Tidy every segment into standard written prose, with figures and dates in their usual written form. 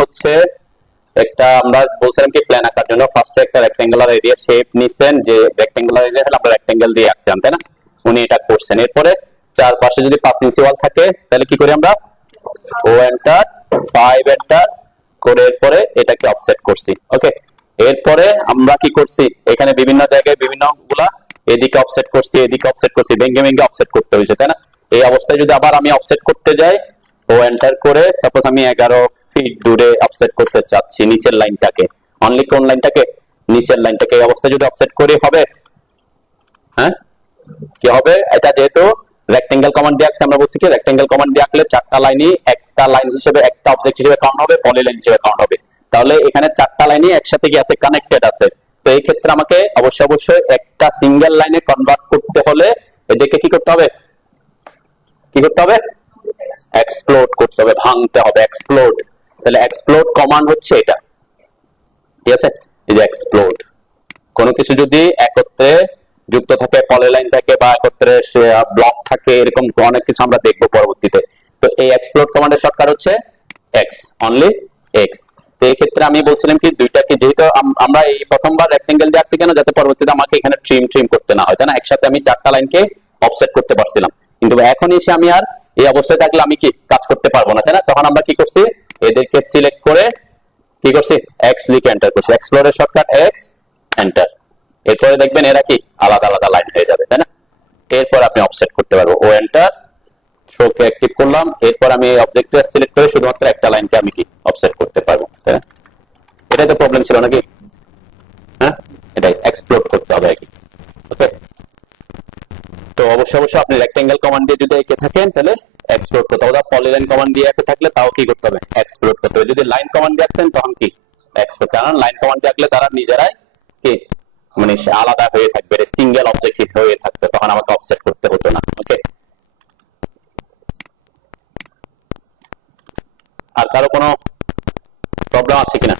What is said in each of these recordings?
হচ্ছে একটা আমরা বলছিলাম কি প্ল্যান আঁকার জন্য ফার্স্টে একটা রেক্ট্যাঙ্গুলার এরিয়া শেপ নিছেন, যে রেক্ট্যাঙ্গুলার এরিয়া হলো আমরা রেক্ট্যাঙ্গেল দিয়ে আঁকছিলাম, তাই না? উনি এটা করছেন। এরপরে চারপাশে যদি 5 ইঞ্চি ওয়াল থাকে তাহলে কি করি আমরা, ও এন্টার 5 এন্টার করে এরপরে এটাকে অফসেট করছি। ওকে, এরপরে আমরা কি করছি, এখানে বিভিন্ন জায়গায় বিভিন্ন গুলা এদিকে অফসেট করছি, এদিকে অফসেট করছি, ভেঙে ভেঙে অফসেট করতে হয়েছে, তাই না? এই অবস্থায় যদি আবার আমি অফসেট করতে যাই, ও এন্টার করে সাপোজ আমি 11 ফিট দূরে অফসেট করতে চাচ্ছি নিচের লাইনটাকে, অনলি কোন লাইনটাকে, নিচের লাইনটাকে। এই অবস্থায় যদি অফসেট করি হবে, হ্যাঁ কি হবে, এটা যেহেতু রেক্টেঙ্গেল কমান্ড দিয়ে আঁকছি, আমরা বলছি কি রেক্টেঙ্গেল কমান্ড দিয়ে আঁকলে চারটা লাইনই একটা লাইন হিসেবে, একটা অবজেক্ট হিসেবে কাউন্ট হবে, পলিলাইন হিসেবে কাউন্ট হবে। তাহলে এখানে চারটা লাইনই একসাথে কি আছে, কানেক্টেড আছে। তো এই ক্ষেত্রে আমাকে অবশ্যই একটা সিঙ্গেল লাইনে কনভার্ট করতে হলে এদেরকে কি করতে হবে, কি করতে হবে, এক্সপ্লোড করতে হবে, ভাঙতে হবে, এক্সপ্লোড। তাহলে এক্সপ্লোড কমান্ড হচ্ছে এটা, ঠিক আছে? এই যে এক্সপ্লোড, কোনো কিছু যদি একত্রে যুক্ত থাকে, পলিলাইন থাকে বা একত্রে ব্লক থাকে, এরকম অনেক কিছু আমরা দেখবো পরবর্তীতে। তো এই এক্সপ্লোড কমান্ডের শর্টকাট হচ্ছে এক্স, অনলি এক্স। তো এই ক্ষেত্রে আমি বলছিলাম কি দুইটাকে, যেহেতু আমরা এই প্রথমবার রেক্টেঙ্গেল দিয়ে আঁকছি কেন, যাতে পরবর্তীতে আমাকে এখানে ট্রিম করতে না হয়, তাই না? একসাথে আমি চারটা লাইনকে অফসেট করতে পারছিলাম, কিন্তু এখন এসে আমি আর এই অবস্থায় থাকলে আমি কি কাজ করতে পারবো না, তাই না? তখন আমরা কি করছি, এদেরকে সিলেক্ট করে কি করছি, এক্স লিখে এন্টার করছি, এক্সপ্লোরের শর্টকাট এক্স এন্টার। এরপরে দেখবেন এরা কি আলাদা আলাদা লাইন হয়ে যাবে, তাই না? এরপর আপনি অফসেট করতে পারবো, ও এন্টার, শোকে অ্যাক্টিভ করলাম। এরপর আমি এই অবজেক্টটা সিলেক্ট করে শুধুমাত্র একটা লাইনকে আমি কি অফসেট করতে পারবো, তাই না? এটাই তো প্রবলেম ছিল নাকি? হ্যাঁ, এটাই এক্সপ্লোর করতে হবে আর কি। ওকে, তো অবশ্যই আপনি রেক্টেঙ্গেল কমান্ড দিয়ে যদি এঁকে থাকেন তাহলে এক্সপ্লোর করতে হবে, পলিলাইন কমান্ড দিয়ে এঁকে থাকলে তাও কি করতে হবে, এক্সপ্লোর করতে হবে। যদি লাইন কমান্ড দিয়ে আঁকতেন তখন কি এক্সপ্লোর, কারণ লাইন কমান্ড দিয়ে আঁকলে তারা নিজেরাই কি মানে আলাদা হয়ে থাকবে, সিঙ্গেল অবজেক্ট হয়ে থাকতো, তখন আমাকে অফসেট করতে হতো না। ওকে, আর কারো কোনো প্রবলেম আছে কিনা,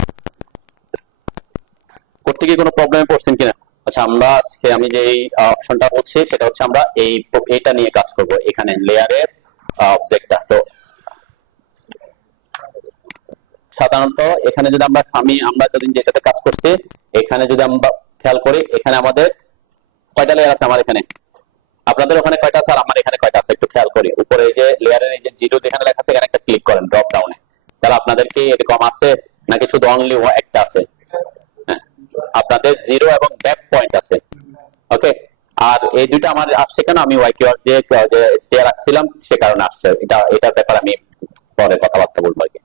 করতে গিয়ে কোনো প্রবলেমে পড়ছেন কিনা? আচ্ছা, আমরা আজকে আমি যে অপশনটা বলছি সেটা হচ্ছে আমরা এইটা নিয়ে কাজ করব, এখানে লেয়ারের অবজেক্টটা। তো সাধারণত এখানে যদি আমরা এতদিন যেটাতে কাজ করছি, এখানে যদি আমরা খেয়াল করি, এখানে আমাদের কয়টা লেয়ার আছে, আমার এখানে, আপনাদের ওখানে কয়টা আছে আর আমার এখানে কয়টা আছে, একটু খেয়াল করি। উপরে এই যে লেয়ারের এই যে জিরো যেখানে লেখা আছে, এখানে একটা ক্লিক করেন ড্রপ ডাউনে, তাহলে আপনাদের কি এরকম আছে নাকি শুধু অনলি একটা আছে? হ্যাঁ, আপনাদের জিরো এবং ব্যাক পয়েন্ট আছে। ওকে, আর এই দুইটা আমার আসছে কেন, আমি ওয়াই কিউ আর যে স্টেয়ার রাখছিলাম সে কারণে আসছে। এটার ব্যাপারে আমি পরে কথাবার্তা বলবো আর কি।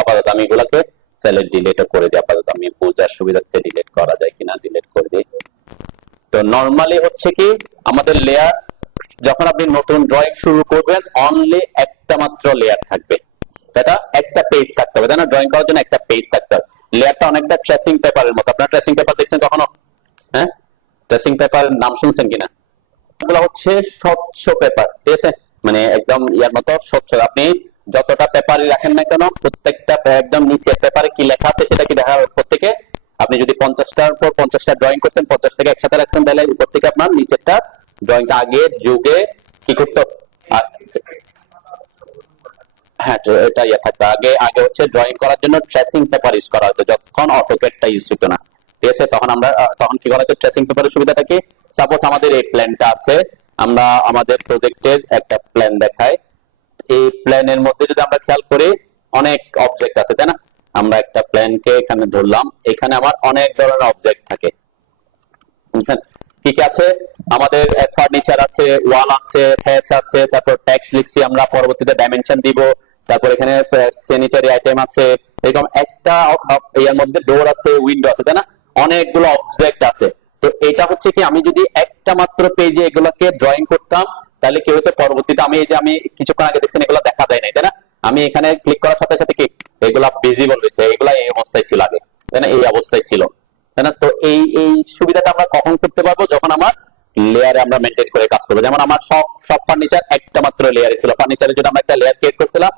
আপাতত আমি এগুলাকে সেলেক্ট ডিলিট করে দিই, আপাতত আমি বোঝার সুবিধার্থে ডিলিট করা যায় কিনা ডিলিট করে দিই। তো নরমালি হচ্ছে কি আমাদের লেয়ার, যখন আপনি নতুন ড্রয়িং শুরু করবেন অনলি একটা মাত্র লেয়ার থাকবে, এটা একটা পেজ থাকতে হবে, তাই না? ড্রয়িং করার জন্য একটা পেজ থাকতে হবে। লেয়ারটা অনেকটা ট্রেসিং পেপারের মতো, আপনারা ট্রেসিং পেপার দেখছেন কখনো? হ্যাঁ, ট্রেসিং পেপারের নাম শুনছেন কিনা? এগুলো হচ্ছে স্বচ্ছ পেপার, ঠিক আছে? মানে একদম ইয়ার মতো স্বচ্ছ। আপনি যতটা পেপারই রাখেন না কেন, প্রত্যেকটা একদম নিচের পেপারে কি লেখা আছে সেটা কি দেখা প্রত্যেকে, আপনি যদি 50টার উপর 50টা ড্রয়িং করছেন, 50 থেকে একসাথে রাখছেন, তাহলে উপর থেকে আপনার নিচেরটা ড্রয়িংটা আগে যুগে কি করতে, হ্যাঁ এটা ইয়ে থাকতো আগে। আগে হচ্ছে ড্রয়িং করার জন্য ট্রেসিং পেপার ইউজ করা হতো, যখন অটোক্যাডটা ইউজ হতো না, ঠিক আছে? তখন কি করা হতো, ট্রেসিং পেপারের সুবিধাটা কি, সাপোজ আমাদের এই প্ল্যানটা আছে, আমরা আমাদের প্রজেক্টের একটা প্ল্যান দেখাই, এই প্ল্যানের মধ্যে যদি আমরা খেয়াল করি অনেক অবজেক্ট আছে, তাই না? আমরা একটা প্ল্যানকে এখানে ধরলাম, এখানে আমার অনেক ধরনের অবজেক্ট থাকে, কি কি আছে, আমাদের ফার্নিচার আছে, ওয়াল আছে, হ্যাচ আছে, তারপর ট্যাক্স লিখছি আমরা, পরবর্তীতে ডাইমেনশন দিব, তারপর এখানে স্যানিটারি আইটেম আছে, এরকম একটা এর মধ্যে ডোর আছে, উইন্ডো আছে, তাই না? অনেকগুলো অবজেক্ট আছে। তো এটা হচ্ছে কি আমি যদি একটা মাত্র পেজে এগুলোকে ড্রয়িং করতাম তাহলে কি হতো, পরবর্তীতে আমি কিছুক্ষণ আগে দেখছেন এগুলো দেখা যায় না, তাই না? আমি এখানে ক্লিক করার সাথে সাথে কি এগুলা ভিজিবল হয়েছে, এগুলা এই অবস্থায় ছিল আগে, তাই না? এই অবস্থায় ছিল, তাই না? তো এই সুবিধাটা আমরা কখন করতে পারবো, যখন আমার লেয়ারে আমরা মেনটেন করে কাজ করবো। যেমন আমার সব ফার্নিচার একটা মাত্র লেয়ারে ছিল, ফার্নিচারের জন্য আমরা একটা লেয়ার ক্রিয়েট করছিলাম,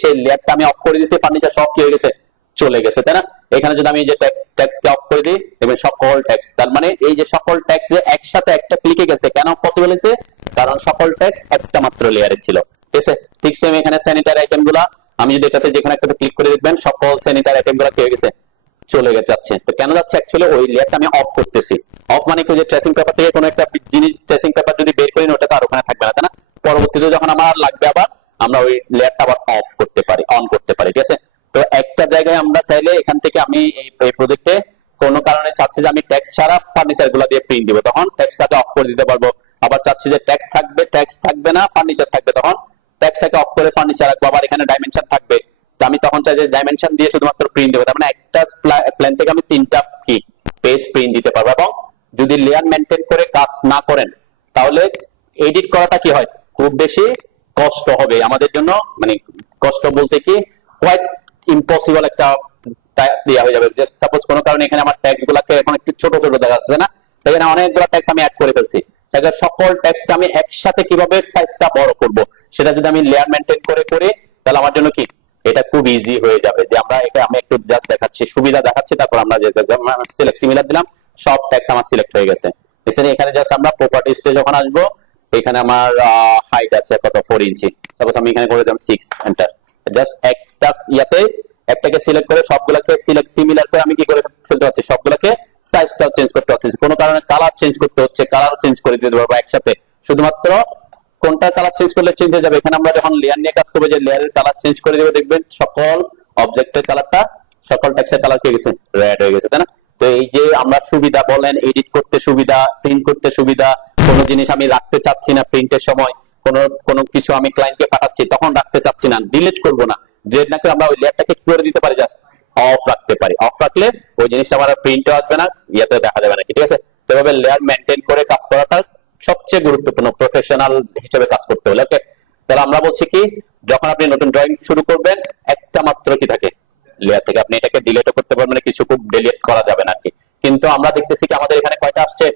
সেই লেয়ারটা আমি অফ করে দিয়েছি, ফার্নিচার সব কি হয়ে গেছে, চলে গেছে, তাই না? এখানে যদি আমি যে ট্যাক্সকে অফ করে দিই, এবং সকল ট্যাক্স, তার মানে এই যে সকল ট্যাক্স যে একসাথে একটা ক্লিকে গেছে, কেন পসিবল হয়েছে, কারণ সকল ট্যাক্স একটা মাত্র লেয়ারে ছিল। ঠিক আছে। ঠিক সেম এখানে স্যানিটারি আইটেম গুলা আমি যদি এটাতে যেখানে একটাতে ক্লিক করে দেখবেন সকল স্যানিটারি আইটেম গুলা কি হয়ে গেছে, চলে যাচ্ছে। তো কেন যাচ্ছে, অ্যাকচুয়ালি ওই লেয়ারটা আমি অফ করতেছি। অফ মানে কি, যে ট্রেসিং পেপার থেকে কোনো একটা জিনিস ট্রেসিং পেপার যদি বের করি ওটা তো আর ওখানে থাকবে না, তাই না? পরবর্তীতে যখন আমার লাগবে আবার আমরা ওই লেয়ারটা আবার অফ করতে পারি, অন করতে পারি, ঠিক আছে। তো একটা জায়গায় আমরা চাইলে এখান থেকে আমি এই প্রজেক্টে কোনো কারণে চাচ্ছি যে আমি টেক্সট ছাড়া ফার্নিচার গুলা দিয়ে প্রিন্ট দিব, তখন টেক্সটটাকে অফ করে দিতে পারবো। আবার চাচ্ছি যে টেক্সট থাকবে, টেক্সট থাকবে না, ফার্নিচার থাকবে, তখন টেক্সটটাকে অফ করে ফার্নিচার রাখবো। আবার এখানে ডাইমেনশন থাকবে, তো আমি তখন চাই যে ডাইমেনশন দিয়ে শুধুমাত্র প্রিন্ট দেবো। তার মানে একটা প্ল্যান থেকে আমি 3টা কি পেজ প্রিন্ট দিতে পারবো। এবং যদি লেয়ার মেনটেন করে কাজ না করেন তাহলে এডিট করাটা কি হয়, খুব বেশি কষ্ট হবে আমাদের জন্য। মানে কষ্ট বলতে কি, কোয়াইট ইম্পসিবল একটা দেওয়া হয়ে যাবে। যে সাপোজ কোনো কারণে এখানে আমার ট্যাক্স গুলাকে এখন একটু ছোট ছোট দেখা যাচ্ছে না, এখানে অনেকগুলো ট্যাক্স আমি অ্যাড করে ফেলছি। তাহলে সকল ট্যাক্সকে আমি একসাথে কিভাবে সাইজটা বড় করব, সেটা যদি আমি লেয়ার মেনটেন করে করি তাহলে আমার জন্য কি এটা খুব ইজি হয়ে যাবে। যে আমি একটু জাস্ট দেখাচ্ছি, সুবিধা দেখাচ্ছি, তারপর আমরা যে সিলেক্ট সিমিলার দিলাম, সব ট্যাক্স আমার সিলেক্ট হয়ে গেছে। এখানে জাস্ট আমরা প্রপার্টিজ এ যখন আসবো, এখানে আমার হাইট আছে কত, 4 ইঞ্চি। সাপোজ আমি এখানে করে দিলাম 6, এন্টার। জাস্ট একটা ইয়াতে একটাকে সিলেক্ট করে সবগুলোকে সিলেক্ট সিমিলার করে আমি কি করে ফেলতে পারছি, সবগুলোকে সাইজটা চেঞ্জ করতে পারছি। কোনো কারণে কালার চেঞ্জ করতে হচ্ছে, কালার চেঞ্জ করে দিতে পারবো একসাথে। শুধুমাত্র কোনটা কালার চেঞ্জ করলে চেঞ্জ হয়ে যাবে, এখানে আমরা যখন লেয়ার নিয়ে কাজ করবো, যে লেয়ারের কালার চেঞ্জ করে দেবো, দেখবেন সকল অবজেক্টের কালারটা, সকল টেক্সটের কালার কি গেছে, রেড হয়ে গেছে, তাই না? তো এই যে আমরা সুবিধা বলেন, এডিট করতে সুবিধা, প্রিন্ট করতে সুবিধা, কোনো জিনিস আমি রাখতে চাচ্ছি না প্রিন্টের সময়, কোনো কিছু আমি ক্লায়েন্টকে পাঠাচ্ছি তখন রাখতে চাচ্ছি না, ডিলিট করবো না, ডিলিট না করে আমরা ওই লেয়ারটাকে কি করে দিতে পারি, জাস্ট অফ রাখতে পারি। অফ রাখলে ওই জিনিসটা আমার প্রিন্টও আসবে না, ইয়াতে দেখা যাবে না, ঠিক আছে। তো এভাবে লেয়ার মেনটেন করে কাজ করাটা সবচেয়ে গুরুত্বপূর্ণ প্রফেশনাল হিসেবে কাজ করতে হলে। ওকে, তাহলে আমরা বলছি কি, যখন আপনি নতুন ড্রয়িং শুরু করবেন একটা মাত্র কি থাকে, লেয়ার থেকে আপনি এটাকে ডিলিটও করতে পারবেন, মানে কিছু খুব ডিলিট করা যাবে না কি। কিন্তু আমরা দেখতেছি কি আমাদের এখানে কয়টা আসছে,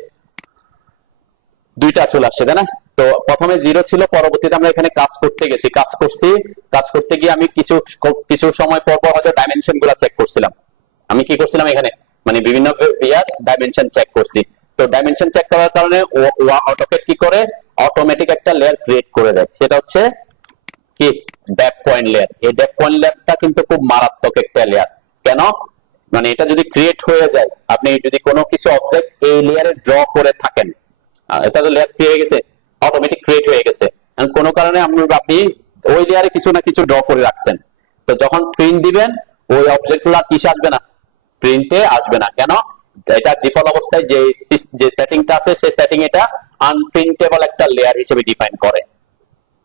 2টা চলে আসছে, তাই না? তো প্রথমে 0 ছিল, পরবর্তীতে আমরা এখানে কাজ করতে গেছি, কাজ করতে গিয়ে আমি কিছু সময় পর পর হয়তো ডাইমেনশন গুলা চেক করছিলাম। আমি কি করছিলাম এখানে, মানে বিভিন্ন ডাইমেনশন চেক করছি। তো ডাইমেনশন চেক করার কারণে অটোক্যাড কি করে, অটোমেটিক একটা লেয়ার ক্রিয়েট করে দেয়, সেটা হচ্ছে কি ডেপ পয়েন্ট লেয়ার। এই ডেপ পয়েন্ট লেয়ারটা কিন্তু খুব মারাত্মক একটা লেয়ার। কেন, মানে এটা যদি ক্রিয়েট হয়ে যায়, আপনি যদি কোনো কিছু অবজেক্ট এই লেয়ারে ড্র করে থাকেন, এটা তো লেয়ার হয়ে গেছে, অটোমেটিক ক্রিয়েট হয়ে গেছে, কোনো কারণে আপনি ওই লেয়ারে কিছু না কিছু ড্র করে রাখছেন, তো যখন প্রিন্ট দিবেন ওই অবজেক্ট গুলা কিসে আসবে না, প্রিন্টে আসবে না। কেন, এটা ডিফল্ট অবস্থায় যে সেটিংটা আছে সেই সেটিং এটা আনপ্রিন্টেবল একটা লেয়ার হিসেবে ডিফাইন করে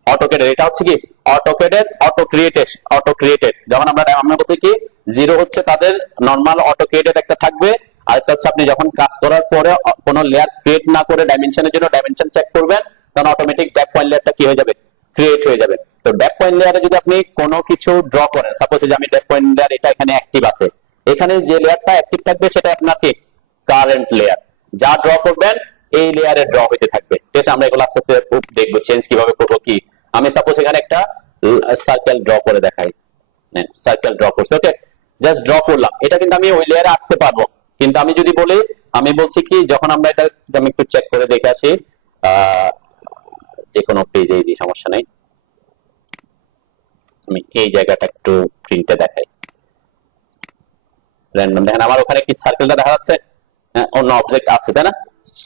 অটোক্যাডের। এটা হচ্ছে কি অটোক্যাডের অটো ক্রিয়েটেড। যখন আমরা বলছি কি 0 হচ্ছে তাদের নরমাল অটোক্যাডের একটা থাকবে, আর একটা হচ্ছে আপনি যখন কাজ করার পরে কোনো লেয়ার ক্রিয়েট না করে ডাইমেনশনের জন্য ডাইমেনশন চেক করবেন, তখন অটোমেটিক ডেপ পয়েন্ট লেয়ারটা কি হয়ে যাবে, ক্রিয়েট হয়ে যাবে। তো ডেপ পয়েন্ট লেয়ারে যদি আপনি কোনো কিছু ড্র করেন, সাপোজ যে আমি ডেপ পয়েন্ট লেয়ার এটা এখানে অ্যাক্টিভ আছে, এখানে যে লেয়ারটা অ্যাক্টিভ থাকবে সেটা আপনার কি কারেন্ট লেয়ার, যা ড্র করবেন এই লেয়ারে ড্র হতে থাকবে। ঠিক আছে, আমরা এগুলো আস্তে আস্তে দেখবো চেঞ্জ কিভাবে করবো। কি আমি সাপোজ এখানে একটা সার্কেল ড্র করে দেখাই, সার্কেল ড্র করছি, ওকে, জাস্ট ড্র করলাম, এটা কিন্তু আমি ওই লেয়ারে আঁকতে পারবো। কিন্তু আমি যদি বলি, আমি বলছি কি যখন আমরা এটা আমি একটু চেক করে দেখে আসি, যে কোনো পেজে দিই, সমস্যা নেই, আমি এই জায়গাটা একটু প্রিন্টে দেখাই র্যান্ডম। দেখেন আমার ওখানে কি সার্কেলটা দেখা যাচ্ছে, অন্য অবজেক্ট আছে, তাই না?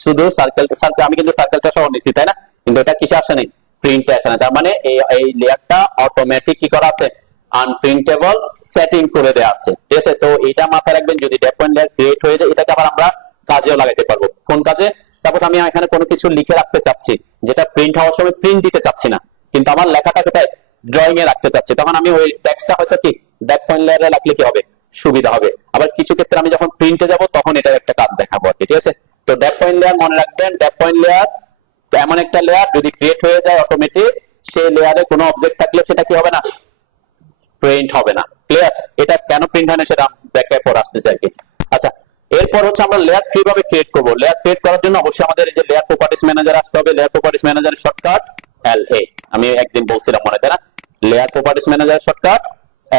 শুধু সার্কেল আমি কিন্তু সার্কেলটা সহ নিছি, তাই না? কিন্তু এটা কিসে আসে নাই, প্রিন্টে আসে না। তার মানে এই লেয়ারটা অটোমেটিক কি করা আছে, আনপ্রিন্টেবল সেটিং করে দেওয়া আছে। ঠিক আছে, তো এটা মাথায় রাখবেন, যদি ডেপ পয়েন্ট লেয়ার ক্রিয়েট হয়ে যায় এটাকে আবার আমরা কাজেও লাগাতে পারবো। কোন কাজে, সাপোজ আমি এখানে কোনো কিছু লিখে রাখতে চাচ্ছি, যেটা প্রিন্ট হওয়ার সময় প্রিন্ট দিতে চাচ্ছি না, কিন্তু আমার লেখাটা কোথায়, ড্রয়িং এ রাখতে চাচ্ছি, তখন আমি ওই টেক্সটটা হয়তো কি ডেপ পয়েন্ট লেয়ারে রাখলে কি হবে, সুবিধা হবে। আবার কিছু ক্ষেত্রে আমি যখন প্রিন্টে যাব তখন এটার একটা কাজ দেখাবো আর কি। ঠিক আছে, তো ডেপ পয়েন্ট লেয়ার মনে রাখবেন, ডেপ পয়েন্ট লেয়ার এমন একটা লেয়ার যদি ক্রিয়েট হয়ে যায় অটোমেটিক, সেই লেয়ারে কোনো অবজেক্ট থাকলে সেটা কি হবে না, প্রিন্ট হবে না। ক্লিয়ার, এটা কেন প্রিন্ট হয় না সেটা ব্যাখ্যায় পর আসতেছে আর কি। আচ্ছা, এরপর হচ্ছে আমরা লেয়ার কিভাবে ক্রিয়েট করব। লেয়ার ক্রিয়েট করার জন্য অবশ্যই আমাদের এই যে লেয়ার প্রপার্টিস ম্যানেজার আসতে হবে। লেয়ার প্রপার্টিস ম্যানেজারের শর্টকাট LA, আমি একদিন বলছিলাম মনে তাই না, লেয়ার প্রপার্টিস ম্যানেজারের শর্টকাট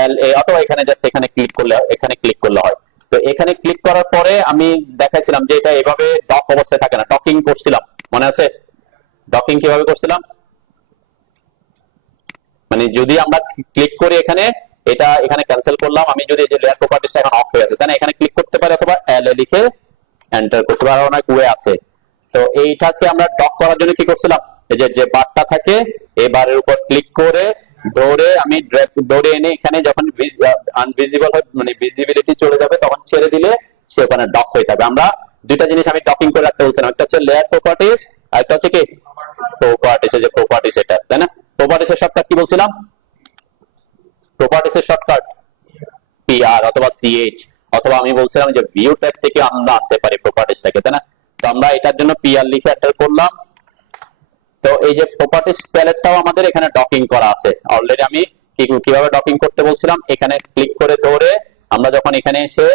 LA, অথবা এখানে জাস্ট এখানে ক্লিক করলে হয়। তো এখানে ক্লিক করার পরে আমি দেখাইছিলাম যে এটা এভাবে ডক অবস্থায় থাকে না, টকিং করছিলাম, মনে আছে ডকিং কিভাবে করছিলাম, মানে যদি আমরা ক্লিক করি এখানে, এটা এখানে ক্যান্সেল করলাম, আমি যদি এই যে লেয়ার প্রপার্টিসটা এখন অফ হয়ে আছে, তাহলে এখানে ক্লিক করতে পারি অথবা এল এ লিখে এন্টার করতে পারি, অনেক ওয়ে আছে। তো এইটাকে আমরা ডক করার জন্য কি করছিলাম, এই যে বারটা থাকে এই বারের উপর ক্লিক করে ধরে আমি ধরে এনে এখানে যখন আনভিজিবল মানে ভিজিবিলিটি চলে যাবে তখন ছেড়ে দিলে সে ওখানে ডক হয়ে যাবে। আমরা দুইটা জিনিস আমি ডকিং করে রাখতে বলছিলাম, একটা হচ্ছে লেয়ার প্রপার্টিস আর একটা হচ্ছে কি প্রপার্টিস, যে প্রপার্টিস এটা, তাই না? প্রপার্টিসের শর্টকাট কি বলছিলাম, প্রপার্টিসের শর্টকাট পিআর অথবা সিএইচ, অথবা আমি বলছিলাম যে ভিউ ট্যাব থেকে আমরা আনতে পারি প্রপার্টিসটাকে, তাই না? তো আমরা এটার জন্য পিআর লিখে এন্টার করলাম। তো এই যে প্রপার্টিস প্যালেটটাও আমাদের এখানে ডকিং করা আছে অলরেডি। আমি কিভাবে ডকিং করতে বলছিলাম, এখানে ক্লিক করে ধরে আমরা যখন এখানে এসে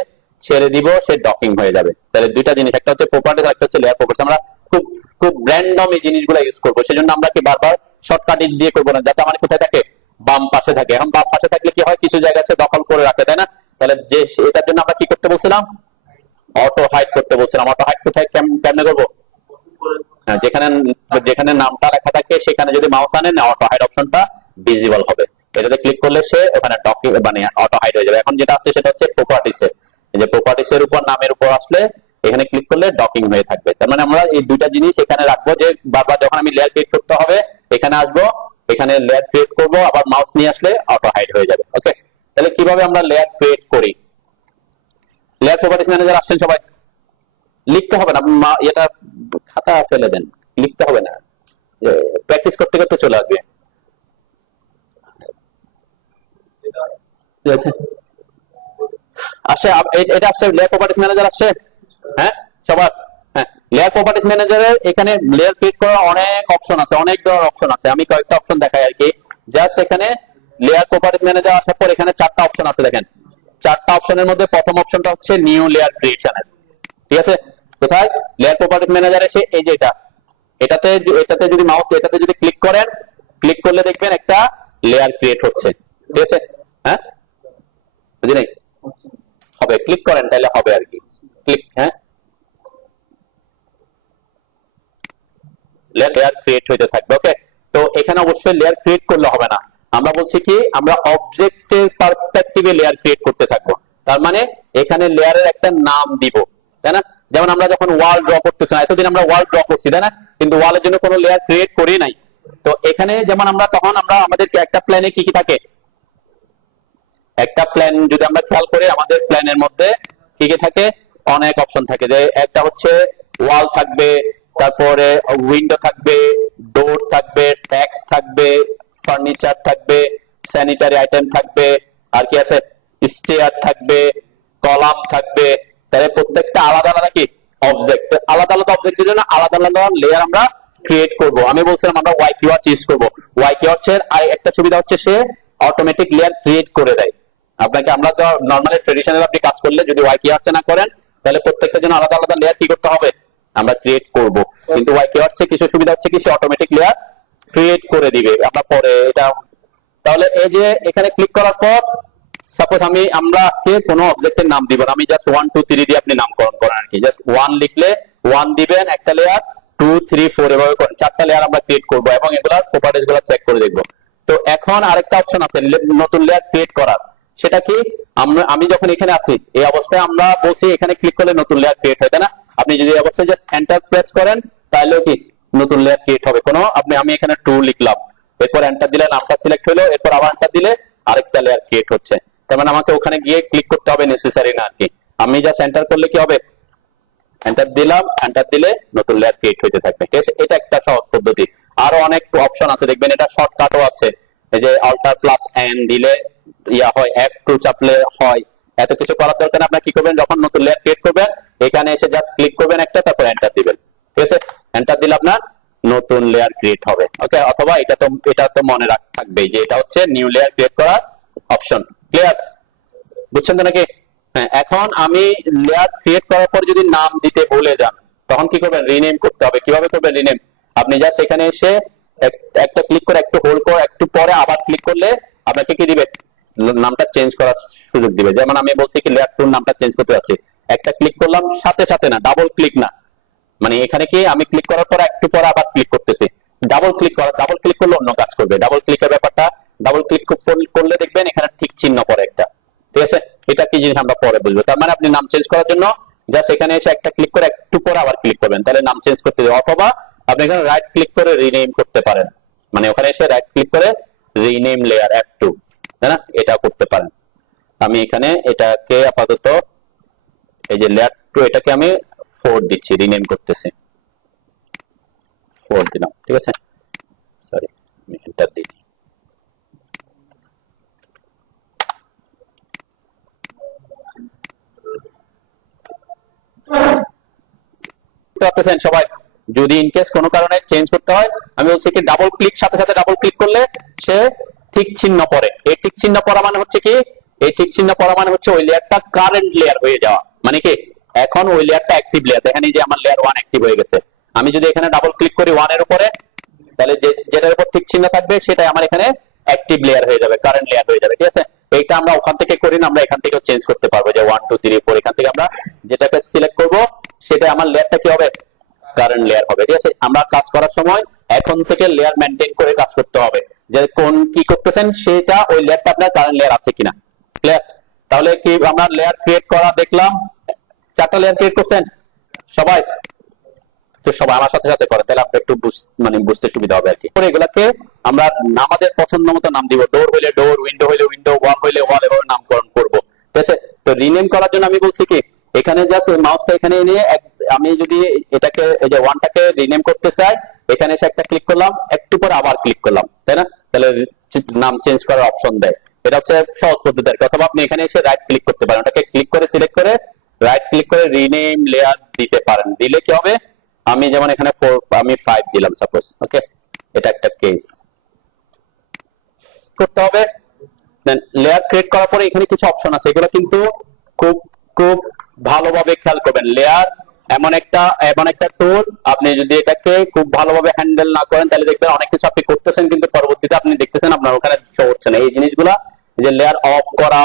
ছেড়ে দিব সে ডকিং হয়ে যাবে। তাহলে দুইটা জিনিস, একটা হচ্ছে প্রপার্টিস আর একটা হচ্ছে লেয়ার প্রপার্টিস। আমরা খুব খুব র্যান্ডম এই জিনিসগুলো ইউজ করবো, সেজন্য আমরা কি বারবার শর্টকাট দিয়ে করবো না, যাতে আমার কোথায় থাকে, বাম পাশে থাকে। এখন বাম পাশে থাকলে কি হয়, কিছু জায়গাতে দখল করে রাখে, তাই না? তাহলে যে এটার জন্য আমরা কি করতে বলছিলাম, অটো হাইড করতে বলছিলাম। অটো হাইড কোথায় কেমনে করবো, যেখানে যেখানে নামটা লেখা থাকে সেখানে যদি মাউস আনেন অটো হাইড অপশনটা ভিজিবল হবে, এটাতে ক্লিক করলে সে ওখানে মানে অটো হাইড হয়ে যাবে। এখন যেটা আছে সেটা হচ্ছে প্রপার্টিসের, এই যে প্রপার্টিসের উপর নামের উপর আসলে এখানে ক্লিক করলে ডকিং হয়ে থাকবে। তার মানে আমরা এই দুইটা জিনিস এখানে রাখবো, যে বারবার যখন আমি লেয়ার ক্রিয়েট করতে হবে এখানে আসবো, এখানে লেয়ার ক্রিয়েট করব, আবার মাউস নিয়ে আসলে অটো হাইড হয়ে যাবে। ওকে, তাহলে কিভাবে আমরা লেয়ার ক্রিয়েট করি, লেয়ার প্রপার্টিস ম্যানেজার আসছেন সবাই, লিখতে হবে না, এটা খাতা ফেলে দেন, লিখতে হবে না, প্র্যাকটিস করতে করতে চলে আসবে। আসছে এটা আসছে, লেয়ার প্রপার্টিস ম্যানেজার আসছে, হ্যাঁ সবার, হ্যাঁ। লেয়ার প্রপার্টিস ম্যানেজারের এখানে লেয়ার ক্রিয়েট করার অনেক অপশন আছে, অনেক ধরনের অপশন আছে। আমি কয়েকটা অপশন দেখাই আর কি। জাস্ট এখানে লেয়ার প্রপার্টিস ম্যানেজার আসার পর এখানে চারটা অপশন আছে, দেখেন চারটা অপশনের মধ্যে প্রথম অপশনটা হচ্ছে নিউ লেয়ার ক্রিয়েশনের, ঠিক আছে? কোথায়, লেয়ার প্রপার্টিস ম্যানেজার এসে এই যে এটাতে যদি মাউস এটাতে যদি ক্লিক করেন, ক্লিক করলে দেখবেন একটা লেয়ার ক্রিয়েট হচ্ছে, ঠিক আছে? হ্যাঁ বুঝি নাই, হবে, ক্লিক করেন তাহলে হবে আর কি, ক্লিক, হ্যাঁ লেয়ার ক্রিয়েট হইতে থাকবে। ওকে, তো এখানে অবশ্যই লেয়ার ক্রিয়েট করলে হবে না, আমরা বলছি কি আমরা অবজেক্টের পার্সপেক্টিভে লেয়ার ক্রিয়েট করতে থাকবো। তার মানে এখানে লেয়ারের একটা নাম দিব, তাই না? যেমন আমরা যখন ওয়াল ড্র করতেছি, এতদিন আমরা ওয়াল ড্র করছি, তাই না? কিন্তু ওয়ালের জন্য কোনো লেয়ার ক্রিয়েট করি নাই। তো এখানে যেমন আমরা তখন আমরা আমাদের একটা প্ল্যানে কি কি থাকে, একটা প্ল্যান যদি আমরা খেয়াল করি, আমাদের প্ল্যানের মধ্যে কি কি থাকে, অনেক অপশন থাকে। যে একটা হচ্ছে ওয়াল থাকবে, তারপরে উইন্ডো থাকবে, ডোর থাকবে, ট্যাক্স থাকবে, ফার্নিচার থাকবে, স্যানিটারি আইটেম থাকবে, আর কি আছে, স্টেয়ার থাকবে, কলাম থাকবে। তাহলে প্রত্যেকটা আলাদা আলাদা কি অবজেক্ট, আলাদা আলাদা অবজেক্টের জন্য আলাদা আলাদা লেয়ার আমরা ক্রিয়েট করব। আমি বলছিলাম আমরা ওয়াই কিওয়ার্ড ইউজ করব। ওয়াই কিওয়ার্ডের আর একটা সুবিধা হচ্ছে সে অটোমেটিক লেয়ার ক্রিয়েট করে দেয় আপনাকে। আমরা তো নরমালি ট্রেডিশনাল আপনি কাজ করলে যদি ওয়াই কিওয়ার্ড না করেন, তাহলে প্রত্যেকটা জন্য আলাদা আলাদা লেয়ার কি করতে হবে, আমরা ক্রিয়েট করব। কিন্তু ওয়াই কিওয়ার্ডে কিছু সুবিধা হচ্ছে কি সে অটোমেটিক লেয়ার ক্রিয়েট করে দিবে। আমরা পরে এটা, তাহলে এই যে এখানে ক্লিক করার পর সাপোজ আমরা আজকে কোনো অবজেক্টের নাম দিব না, আমি জাস্ট 1 2 3 দিয়ে আপনি নামকরণ করেন আর কি। জাস্ট 1 লিখলে 1 দিবেন একটা লেয়ার, 2 3 4 এভাবে করেন, চারটা লেয়ার আমরা ক্রিয়েট করব এবং এগুলোর প্রপার্টিজ গুলো চেক করে দেখব। তো এখন আরেকটা অপশন আছে নতুন লেয়ার ক্রিয়েট করার, সেটা কি, আমি যখন এখানে আছি এই অবস্থায় আমরা বলছি এখানে ক্লিক করলে নতুন লেয়ার ক্রিয়েট হয়, তাই না? আপনি যদি এই অবস্থায় জাস্ট এন্টার প্রেস করেন তাহলেও কি নতুন লেয়ার ক্রিয়েট হবে। কোনো আমি এখানে 2 লিখলাম, এরপর এন্টার দিলে নামটা সিলেক্ট হলো, এরপর আবার এন্টার দিলে আরেকটা লেয়ার ক্রিয়েট হচ্ছে। তার মানে আমাকে ওখানে গিয়ে ক্লিক করতে হবে নেসেসারি না আর কি। আমি জাস্ট এন্টার করলে কি হবে, এন্টার দিলাম, এন্টার দিলে নতুন লেয়ার ক্রিয়েট হতে থাকবে, ঠিক আছে? এটা একটা সহজ পদ্ধতি। আরো অনেক অপশন আছে দেখবেন, এটা শর্টকাটও আছে। এই যে অল্টার প্লাস এন দিলে ইয়া হয়, F2 চাপলে হয়। এত কিছু করার দরকার, আপনারা কি করবেন, যখন নতুন লেয়ার ক্রিয়েট করবেন এখানে এসে জাস্ট ক্লিক করবেন একটা, তারপর এন্টার দিবেন, ঠিক আছে? এন্টার দিলে আপনার নতুন লেয়ার ক্রিয়েট হবে। ওকে, অথবা এটা তো মনে রাখতে থাকবে যে এটা হচ্ছে নিউ লেয়ার ক্রিয়েট করার অপশন। ক্লিয়ার, বুঝছেন তো নাকি? হ্যাঁ, এখন আমি লেয়ার ক্রিয়েট করার পর যদি নাম দিতে ভুলে যান তখন কি করবেন, রিনেম করতে হবে। কিভাবে করবেন রিনেম, আপনি জাস্ট এখানে এসে একটা ক্লিক করে একটু হোল্ড করে একটু পরে আবার ক্লিক করলে আপনাকে কি দিবে, নামটা চেঞ্জ করার সুযোগ দিবে। যেমন আমি বলছি কি লেয়ার 2 নামটা চেঞ্জ করতে যাচ্ছি, একটা ক্লিক করলাম, সাথে সাথে না, ডাবল ক্লিক না, মানে এখানে কি আমি ক্লিক করার পর একটু পরে আবার ক্লিক করতেছি, ডাবল ক্লিক করলে অন্য কাজ করবে। ডাবল ক্লিকের ব্যাপারটা ডাবল ক্লিক করলে দেখবেন এখানে ঠিক চিহ্ন পড়ে একটা, ঠিক আছে? এটা কি জিনিস আমরা পরে বুঝবো। তার মানে আপনি নাম চেঞ্জ করার জন্য জাস্ট এখানে এসে একটা ক্লিক করে একটু পরে আবার ক্লিক করবেন, তাহলে নাম চেঞ্জ করতে দেবে। অথবা আপনি এখানে রাইট ক্লিক করে রিনেম করতে পারেন, মানে ওখানে এসে রাইট ক্লিক করে রিনেম লেয়ার F2, তাই না? এটা করতে পারেন। আমি এখানে এটাকে আপাতত এই যে লেয়ার 2 এটাকে আমি 4 দিচ্ছি, রিনেম করতেছি, 4 দিলাম, ঠিক আছে? সরি, আমি এন্টার দিই। পাচ্ছেন সবাই? যদি ইনকেস কোনো কারণে চেঞ্জ করতে হয়, আমি বলছি কি ডাবল ক্লিক, সাথে সাথে ডাবল ক্লিক করলে সে ঠিক চিহ্ন পড়ে। এই ঠিক চিহ্ন পড়া মানে হচ্ছে কি, এই ঠিক চিহ্ন পড়া মানে হচ্ছে ওই লেয়ারটা কারেন্ট লেয়ার হয়ে যাওয়া, মানে কি এখন ওই লেয়ারটা অ্যাক্টিভ লেয়ার। দেখেন এই যে আমার লেয়ার 1 অ্যাক্টিভ হয়ে গেছে। আমি যদি এখানে ডাবল ক্লিক করি 1 এর উপরে, তাহলে যেটার উপর ঠিক চিহ্ন থাকবে সেটাই আমার এখানে অ্যাক্টিভ লেয়ার হয়ে যাবে, কারেন্ট লেয়ার হয়ে যাবে, ঠিক আছে? এইটা আমরা ওখান থেকে করি না, আমরা এখান থেকেও চেঞ্জ করতে পারবো, যে 1 2 3 4 এখান থেকে আমরা যেটাকে সিলেক্ট করব সেটা আমার লেয়ারটা কি হবে, কারেন্ট লেয়ার হবে, ঠিক আছে? আমরা কাজ করার সময় এখন থেকে লেয়ার মেইনটেইন করে কাজ করতে হবে, যে কোন কি করতেছেন সেটা ওই লেয়ারটা আপনার কারেন্ট লেয়ার আছে কিনা, ক্লিয়ার? তাহলে কি আমরা লেয়ার ক্রিয়েট করা দেখলাম, 4টা লেয়ার ক্রিয়েট করছেন সবাই? তো সবাই আমার সাথে সাথে করে, তাহলে আপনি একটু মানে বুঝতে সুবিধা হবে আর কি। এগুলাকে আমরা আমাদের পছন্দ মতো নাম দিব, ডোর হইলে ডোর, উইন্ডো হইলে উইন্ডো, ওয়াল হইলে ওয়াল, এভাবে নামকরণ করব, ঠিক আছে? তো রিনেম করার জন্য আমি বলছি কি এখানে জাস্ট মাউসটা এখানে নিয়ে আমি যদি এটাকে এই যে 1টাকে রিনেম করতে চাই, এখানে এসে একটা ক্লিক করলাম, একটু পরে আবার ক্লিক করলাম, তাই না? তাহলে নাম চেঞ্জ করার অপশন দেয়। এটা হচ্ছে সহজ পদ্ধতি আর কি। অথবা আপনি এখানে এসে রাইট ক্লিক করতে পারেন, ওটাকে ক্লিক করে সিলেক্ট করে রাইট ক্লিক করে রিনেম লেয়ার দিতে পারেন। দিলে কি হবে, আমি যেমন এখানে 4 আমি 5 দিলাম সাপোজ, ওকে? এটা একটা কেস করতে হবে। দেন লেয়ার ক্রিয়েট করার পরে এখানে কিছু অপশন আছে, এগুলো কিন্তু খুব খুব ভালোভাবে খেয়াল করবেন। লেয়ার এমন একটা টুল, আপনি যদি এটাকে খুব ভালোভাবে হ্যান্ডেল না করেন তাহলে দেখবেন অনেক কিছু আপনি করতেছেন কিন্তু পরবর্তীতে আপনি দেখতেছেন আপনার ওখানে শো হচ্ছে না। এই জিনিসগুলা, যে লেয়ার অফ করা,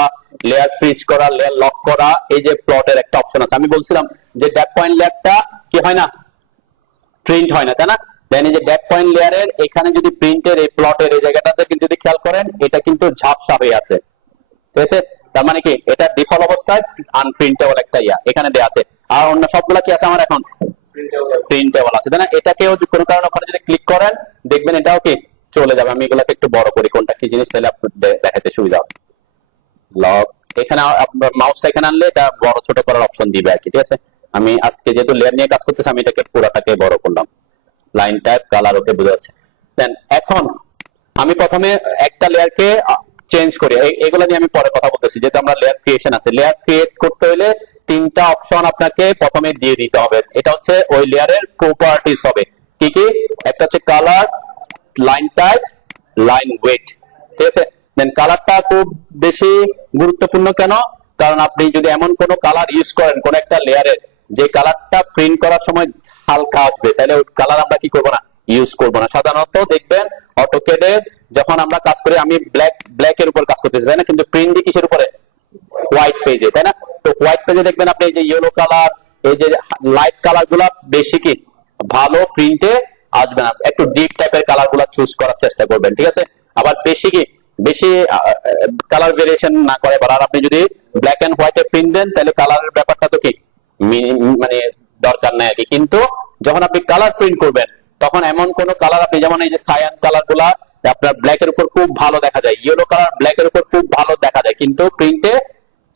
লেয়ার ফ্রিজ করা, লেয়ার লক করা, এই যে প্লটের একটা অপশন আছে, আমি বলছিলাম যে ড্যাপ পয়েন্ট লেয়ারটা কি হয় না, প্রিন্ট হয় না, তাই না? দেন এই যে ড্যাপ পয়েন্ট লেয়ারের এখানে যদি প্রিন্টের এই প্লটের এই জায়গাটাতে কিন্তু যদি খেয়াল করেন এটা কিন্তু ঝাপসা হয়ে আছে, ঠিক আছে? তার মানে কি এটা ডিফল্ট অবস্থায় আনপ্রিন্টেবল একটা এখানে দেয়া আছে, আর অন্য সবগুলা কি আছে আমার এখন প্রিন্টেবল আছে, তাই না? এটাকেও কোনো কারণে ওখানে যদি ক্লিক করেন দেখবেন এটাও কি চলে যাবে। আমি এগুলাকে একটু বড় করি, কোনটা কি জিনিস তাহলে আপনাদের দেখাতে সুবিধা হবে। লক, এখানে মাউসটা এখানে আনলে এটা বড় ছোট করার অপশন দিবে আর কি, ঠিক আছে? আমি আজকে যেহেতু লেয়ার নিয়ে কাজ করতেছি আমি এটাকে পুরোটাকে বড় করলাম, লাইন টাইপ কালার ওকে বোঝা যাচ্ছে। দেন এখন আমি প্রথমে একটা লেয়ারকে চেঞ্জ করি, এগুলো নিয়ে আমি পরে কথা বলতেছি, যেহেতু আমরা লেয়ার ক্রিয়েশন আছে। লেয়ার ক্রিয়েট করতে হলে 3টা অপশন আপনাকে প্রথমে দিয়ে দিতে হবে, এটা হচ্ছে ওই লেয়ারের প্রপার্টিজ হবে। কি কি? একটা হচ্ছে colour, line type, line weight, ঠিক আছে? দেন কালারটা খুব বেশি গুরুত্বপূর্ণ কেন, কারণ আপনি যদি এমন কোন কালার ইউজ করেন কোন একটা লেয়ারে যে কালারটা প্রিন্ট করার সময় হালকা আসবে, তাহলে ওই কালার আমরা কি করবো না, ইউজ করবো না। সাধারণত দেখবেন অটোক্যাডে যখন আমরা কাজ করি, আমি ব্ল্যাক এর উপর কাজ করতেছি, তাই না? কিন্তু প্রিন্ট দিই কিসের উপরে, হোয়াইট পেজে, তাই না? তো হোয়াইট পেজে দেখবেন আপনি এই যে ইয়েলো কালার, এই যে লাইট কালার গুলা বেশি কি ভালো প্রিন্টে আসবে না, একটু ডিপ টাইপের কালার গুলা চুজ করার চেষ্টা করবেন, ঠিক আছে? আবার বেশি কালার ভেরিয়েশন না করে, আর আপনি যদি ব্ল্যাক এন্ড হোয়াইট এ প্রিন্ট দেন তাহলে কালারের ব্যাপারটা তো কি মানে দরকার নাই আর কি। কিন্তু যখন আপনি কালার প্রিন্ট করবেন তখন এমন কোন কালার আপনি, যেমন এই যে সায়ান কালার গুলা আপনার ব্ল্যাক এর উপর খুব ভালো দেখা যায়, ইয়েলো কালার ব্ল্যাক এর উপর খুব ভালো দেখা যায়, কিন্তু প্রিন্টে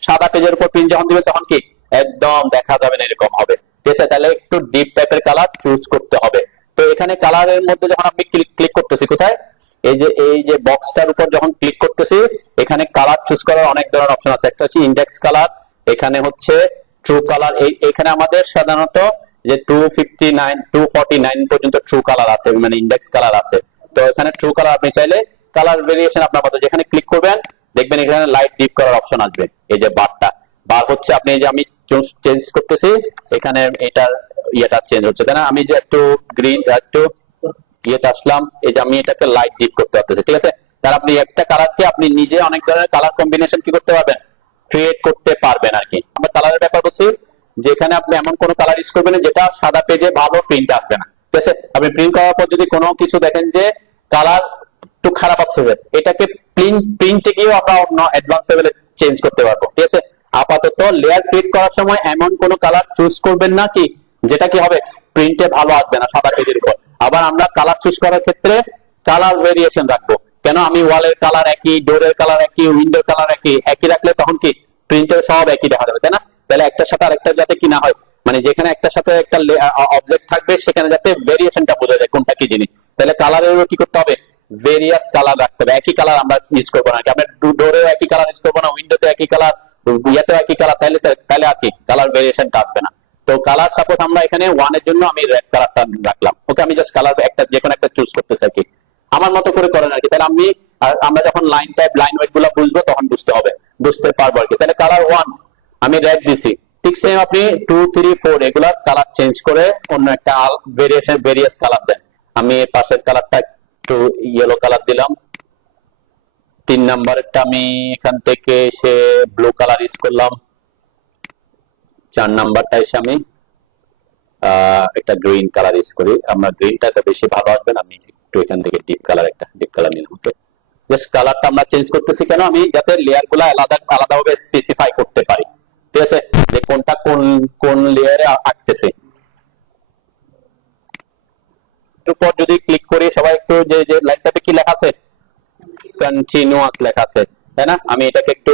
সাদা পেজের উপর প্রিন্ট যখন দিবেন তখন কি একদম দেখা যাবে না, এরকম হবে, ঠিক আছে? তাহলে একটু ডিপ টাইপের কালার চুজ করতে হবে। তো এখানে কালারের মধ্যে যখন আপনি ক্লিক করতেছি, কোথায়, এই যে বক্সটার উপর যখন ক্লিক করতেছি এখানে কালার চুজ করার অনেক ধরনের অপশন আছে। একটা হচ্ছে ইন্ডেক্স কালার, এখানে হচ্ছে ট্রু কালার, এখানে আমাদের সাধারণত যে 249 পর্যন্ত ট্রু কালার আছে, মানে ইন্ডেক্স কালার আছে। তো এখানে ট্রু কালার আপনি চাইলে কালার ভেরিয়েশন আপনার মতো যেখানে ক্লিক করবেন দেখবেন এখানে লাইট ডিপ করার অপশন আসবে। এই যে বার হচ্ছে, আপনি এই যে আমি চেঞ্জ করতেছি এখানে এটার ইয়েটা চেঞ্জ হচ্ছে, তাই না? আমি যে একটু গ্রিন একটু ইয়েটা আসলাম, এই যে আমি এটাকে লাইট ডিপ করতে পারতেছি, ঠিক আছে? তার আপনি একটা কালারকে আপনি নিজে অনেক ধরনের কালার কম্বিনেশন কি করতে পারবেন, ক্রিয়েট করতে পারবেন আর কি। আমরা কালারের ব্যাপার বলছি, যেখানে আপনি এমন কোন কালার ইউজ করবেন যেটা সাদা পেজে ভালো প্রিন্ট আসবে না, ঠিক আছে? আপনি প্রিন্ট করার পর যদি কোনো কিছু দেখেন যে কালার একটু খারাপ আসছে, এটাকে প্রিন্টে গিয়েও আমরা অন্য অ্যাডভান্স লেভেলে চেঞ্জ করতে পারবো। ঠিক আছে, আপাতত লেয়ার ক্রিয়েট করার সময় এমন কোন কালার চুজ করবেন না কি যেটা কি হবে প্রিন্টে ভালো আসবে না সাদা পেজের উপর। আবার আমরা কালার চুজ করার ক্ষেত্রে কালার ভেরিয়েশন রাখবো। কেন? আমি ওয়ালের কালার একই, ডোরের কালার একই, উইন্ডোর কালার একই রাখলে তখন কি প্রিন্টের সব একই দেখা যাবে, তাই না? তাহলে একটার সাথে আরেকটা যাতে কি না হয়, মানে যেখানে একটার সাথে একটা অবজেক্ট থাকবে সেখানে যাতে ভেরিয়েশনটা বোঝা যায় কোনটা কি জিনিস। তাহলে কালারেরও কি করতে হবে, ভেরিয়াস কালার রাখতে হবে। একই কালার আমরা ইউজ করবো না, আমরা ডোরেও একই কালার ইউজ করবো না, উইন্ডোতে একই কালার, ইয়াতেও একই কালার, তাহলে আর কি কালার ভেরিয়েশনটা আসবে না। তো কালার সাপোজ আমরা এখানে 1 এর জন্য আমি রেড কালারটা রাখলাম। ওকে, আমি জাস্ট কালার একটা যে কোনো একটা চুজ করতেছি আর কি, আমার মতো করে করেন আর কি। তাহলে আমরা যখন লাইন টাইপ লাইন ওয়েট গুলো বুঝবো তখন বুঝতে পারবো আর কি। তাহলে কালার 1 আমি রেড দিছি, ঠিক সেম আপনি 2 3 4 এগুলা কালার চেঞ্জ করে অন্য একটা ভেরিয়াস কালার দেন। আমি পাশের কালারটা একটু ইয়েলো কালার দিলাম। 3 নাম্বারটা আমি এখান থেকে এসে ব্লু কালার ইউজ করলাম। 4 নাম্বারটা এসে আমি একটা গ্রিন কালার ইউজ করি। আমরা গ্রিনটা বেশি ভালো আসবে না, আমি একটু এখান থেকে ডিপ কালার নিলাম। ওকে, জাস্ট কালারটা আমরা চেঞ্জ করতেছি কেন, আমি যাতে লেয়ার গুলা আলাদাভাবে স্পেসিফাই করতে পারি। ঠিক আছে, যে কোনটা কোন লেয়ারে আঁকতেছে। এরপর যদি ক্লিক করি সবাই একটু যে লাইনটাতে কি লেখা আছে, কন্টিনিউয়াস লেখা আছে, তাই না? আমি এটাকে একটু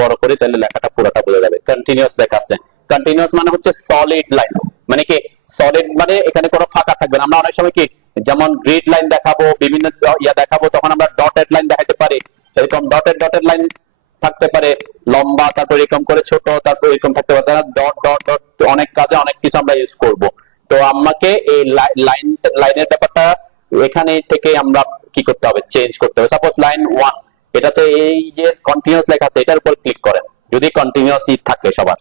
বড় করি তাহলে লেখাটা পুরোটা বোঝা যাবে। কন্টিনিউয়াস লেখা আছে। কন্টিনিউয়াস মানে হচ্ছে সলিড লাইন, মানে কি সলিড মানে এখানে কোনো ফাঁকা থাকবে না। আমরা অনেক সময় কি যেমন গ্রিড লাইন দেখাবো, বিভিন্ন দেখাবো, তখন আমরা ডটেড লাইন দেখাতে পারি। এরকম ডটেড লাইন থাকতে পারে লম্বা, তারপর এরকম করে ছোট, তারপর এরকম থাকতে পারে, ডট ডট ডট অনেক কাজে অনেক কিছু আমরা ইউজ করব। তো আমাকে এই লাইনের ব্যাপারটা এখানে থেকে আমরা কি করতে হবে, চেঞ্জ করতে হবে। সাপোজ লাইন 1 এটাতে এই যে কন্টিনিউয়াস লেখা আছে এটার উপর ক্লিক করেন, যদি কন্টিনিউয়াস থাকে সবার।